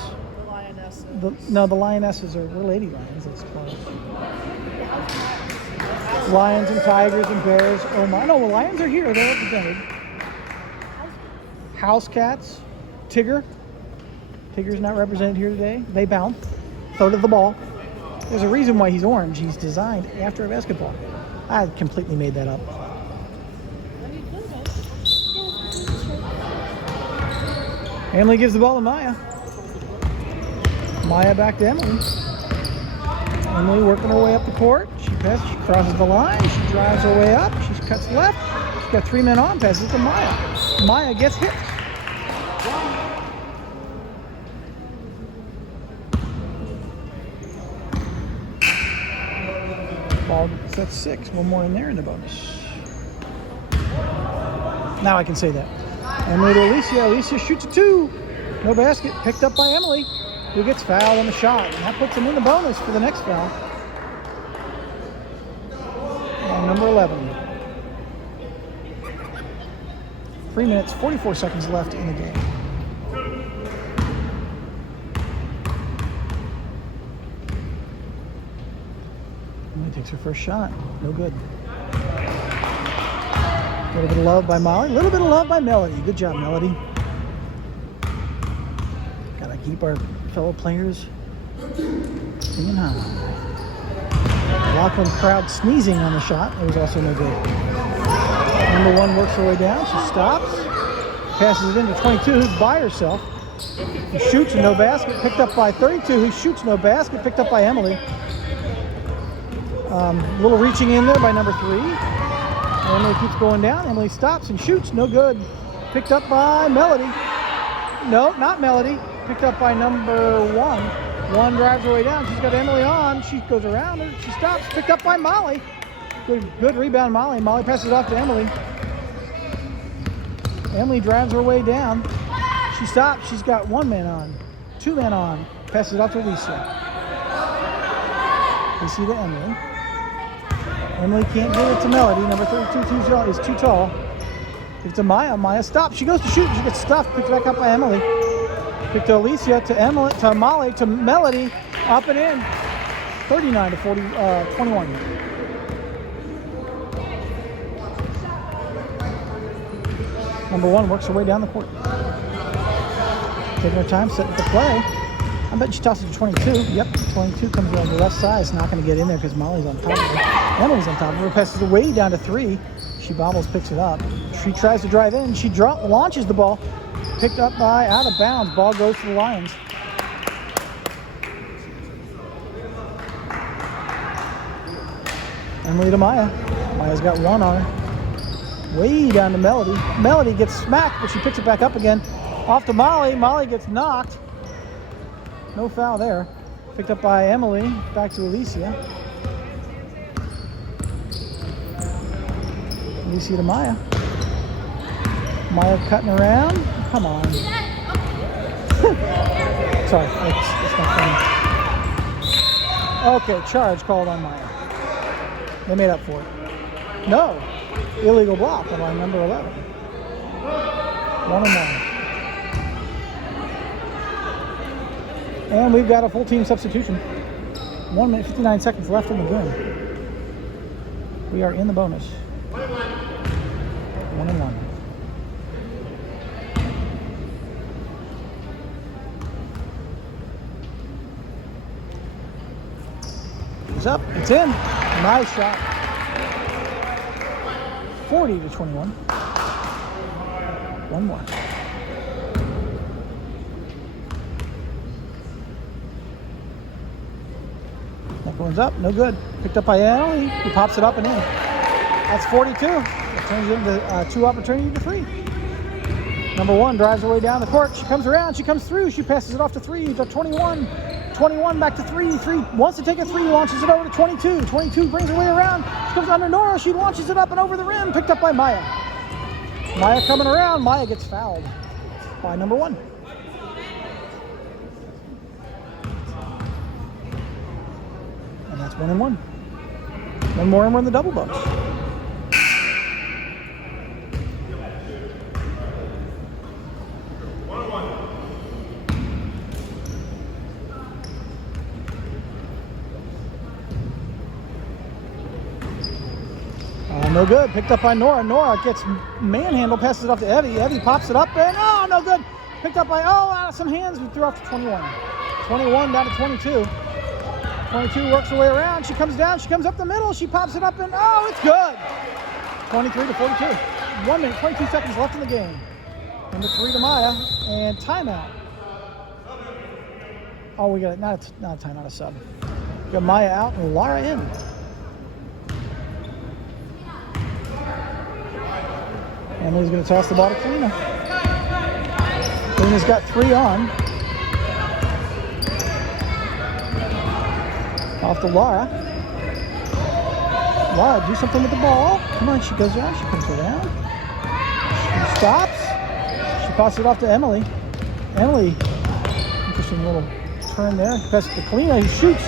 The lionesses. The lionesses we're lady lions, it's close. Lions and tigers and bears. Oh my, no, the lions are here, they're represented. House cats, Tigger. Tigger's not represented here today. They bounce. So did the ball. There's a reason why he's orange. He's designed after a basketball. I completely made that up. Emily gives the ball to Maya. Maya back to Emily. Emily working her way up the court. She passes, she crosses the line. She drives her way up. She cuts left. She's got 3 men on. Passes to Maya. Maya gets hit. Ball, that's 6. One more in there in the bonus. Now I can say that. Emily to Alicia. Alicia shoots a 2. No basket. Picked up by Emily, who gets fouled on the shot. And that puts him in the bonus for the next foul. And number 11. 3 minutes, 44 seconds left in the game. Emily takes her first shot. No good. A little bit of love by Molly. A little bit of love by Melody. Good job, Melody. Gotta keep our fellow players singing high. Lockland crowd sneezing on the shot. It was also no good. Number 1 works her way down. She stops. Passes it into 22, who's by herself. Who shoots no basket. Picked up by 32, who shoots no basket. Picked up by Emily. A little reaching in there by number 3. Emily keeps going down. Emily stops and shoots. No good. Picked up by Melody. No, not Melody. Picked up by number 1. 1 drives her way down. She's got Emily on. She goes around her. She stops. Picked up by Molly. Good rebound, Molly. Molly passes it off to Emily. Emily drives her way down. She stops. She's got 1 man on. 2 men on. Passes it off to Alicia. You see the Emily. Emily can't give it to Melody. Number 32 is too tall. Give it to Maya. Maya stops. She goes to shoot. She gets stuffed. Picked back up by Emily. Picked to Alicia, to Emily, to Molly, to Melody. Up and in. 39 to 21. Number 1 works her way down the court. Taking her time, setting the play. I bet she tosses to 22. Yep, 22 comes on the left side. It's not going to get in there because Molly's on top of her. Emily's on top of her. Passes it way down to 3. She bobbles, picks it up. She tries to drive in. She launches the ball. Picked up by out of bounds. Ball goes to the Lions. Emily to Maya. Maya's got 1 on her. Way down to Melody. Melody gets smacked, but she picks it back up again. Off to Molly. Molly gets knocked. No foul there. Picked up by Emily. Back to Alicia. Alicia to Maya. Maya cutting around. Come on. Sorry, it's not funny. Okay, charge called on Maya. They made up for it. No. Illegal block on line number 11. 1-1. And we've got a full team substitution. 1 minute, 59 seconds left in the game. We are in the bonus. 1-1. It's up. It's in. Nice shot. 40 to 21. 1 more. That one's up. No good. Picked up by Emily. He pops it up and in. That's 42. It turns into 2 opportunity to 3. Number 1 drives her way down the court. She comes around. She comes through. She passes it off to 3. To 21. 21 back to 3. 3 wants to take a 3. Launches it over to 22. 22 brings her way around. She comes under Nora. She launches it up and over the rim. Picked up by Maya. Maya coming around. Maya gets fouled by number 1. And that's 1-1. One more and we're in the double bonus. No good. Picked up by Nora. Nora gets manhandled, passes it off to Evie. Evie pops it up and no good. Picked up by out of some hands. We threw off to 21. 21 down to 22. 22 works her way around. She comes down. She comes up the middle. She pops it up and it's good. 23 to 42. 1 minute, 22 seconds left in the game. Number 3 to Maya and timeout. Oh, we got it. Not a timeout, a sub. We got Maya out and Laura in. Emily's going to toss the ball to Kalina. Kalina's got 3 on. Off to Laura. Laura, do something with the ball. Come on, she goes around. She comes around. She stops. She passes it off to Emily. Emily, interesting little turn there. Passes to Kalina, who shoots.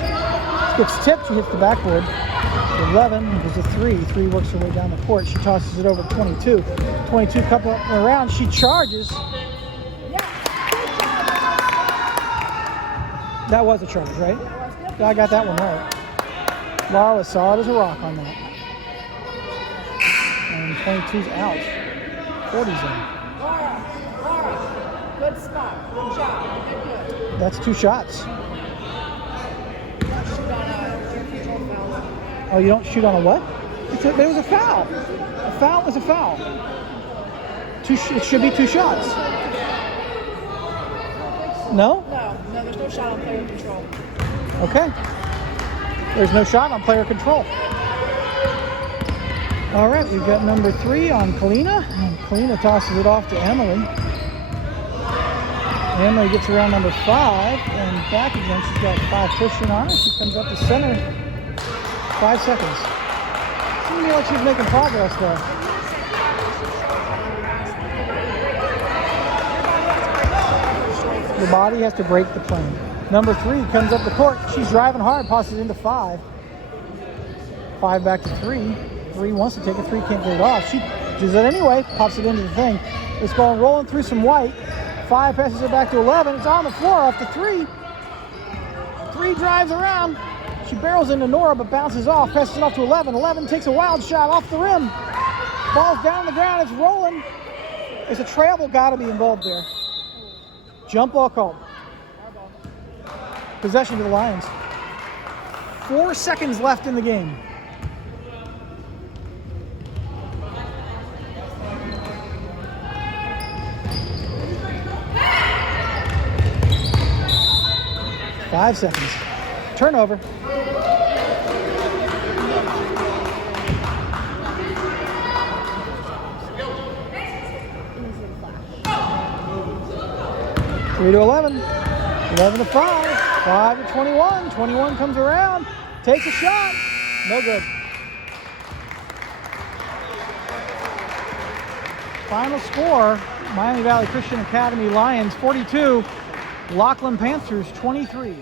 Gets tipped. She hits the backboard. 11 goes to 3. 3 works her way down the court. She tosses it over to 22. 22 couple up and around. She charges. That was a charge, right? I got that one right. Laura was solid as a rock on that. And 22's out. 40's in. Laura, good spot. Good job. Good. That's 2 shots. Oh, you don't shoot on a what? There was a foul. A foul was a foul. It should be 2 shots. No? No, there's no shot on player control. Okay. There's no shot on player control. All right, we've got number 3 on Kalina. And Kalina tosses it off to Emily. Emily gets around number 5 and back again. She's got 5 pushing on her. She comes up the center. 5 seconds. Seems to me like she's making progress though. The body has to break the plane. Number 3 comes up the court. She's driving hard, passes into 5. 5 back to 3. 3 wants to take it. 3 can't get it off. She does it anyway. Pops it into the thing. It's going rolling through some white. 5 passes it back to 11. It's on the floor off the 3. 3 drives around. She barrels into Nora but bounces off. Passes it off to 11. 11 takes a wild shot off the rim. Ball's down on the ground. It's rolling. There's a travel got to be involved there. Jump ball called. Possession to the Lions. 4 seconds left in the game. Five seconds. Turnover. Three to 11. 11 to 5. 5 to 21. 21 comes around. Takes a shot. No good. Final score, Miami Valley Christian Academy Lions 42, Lockland Panthers 23.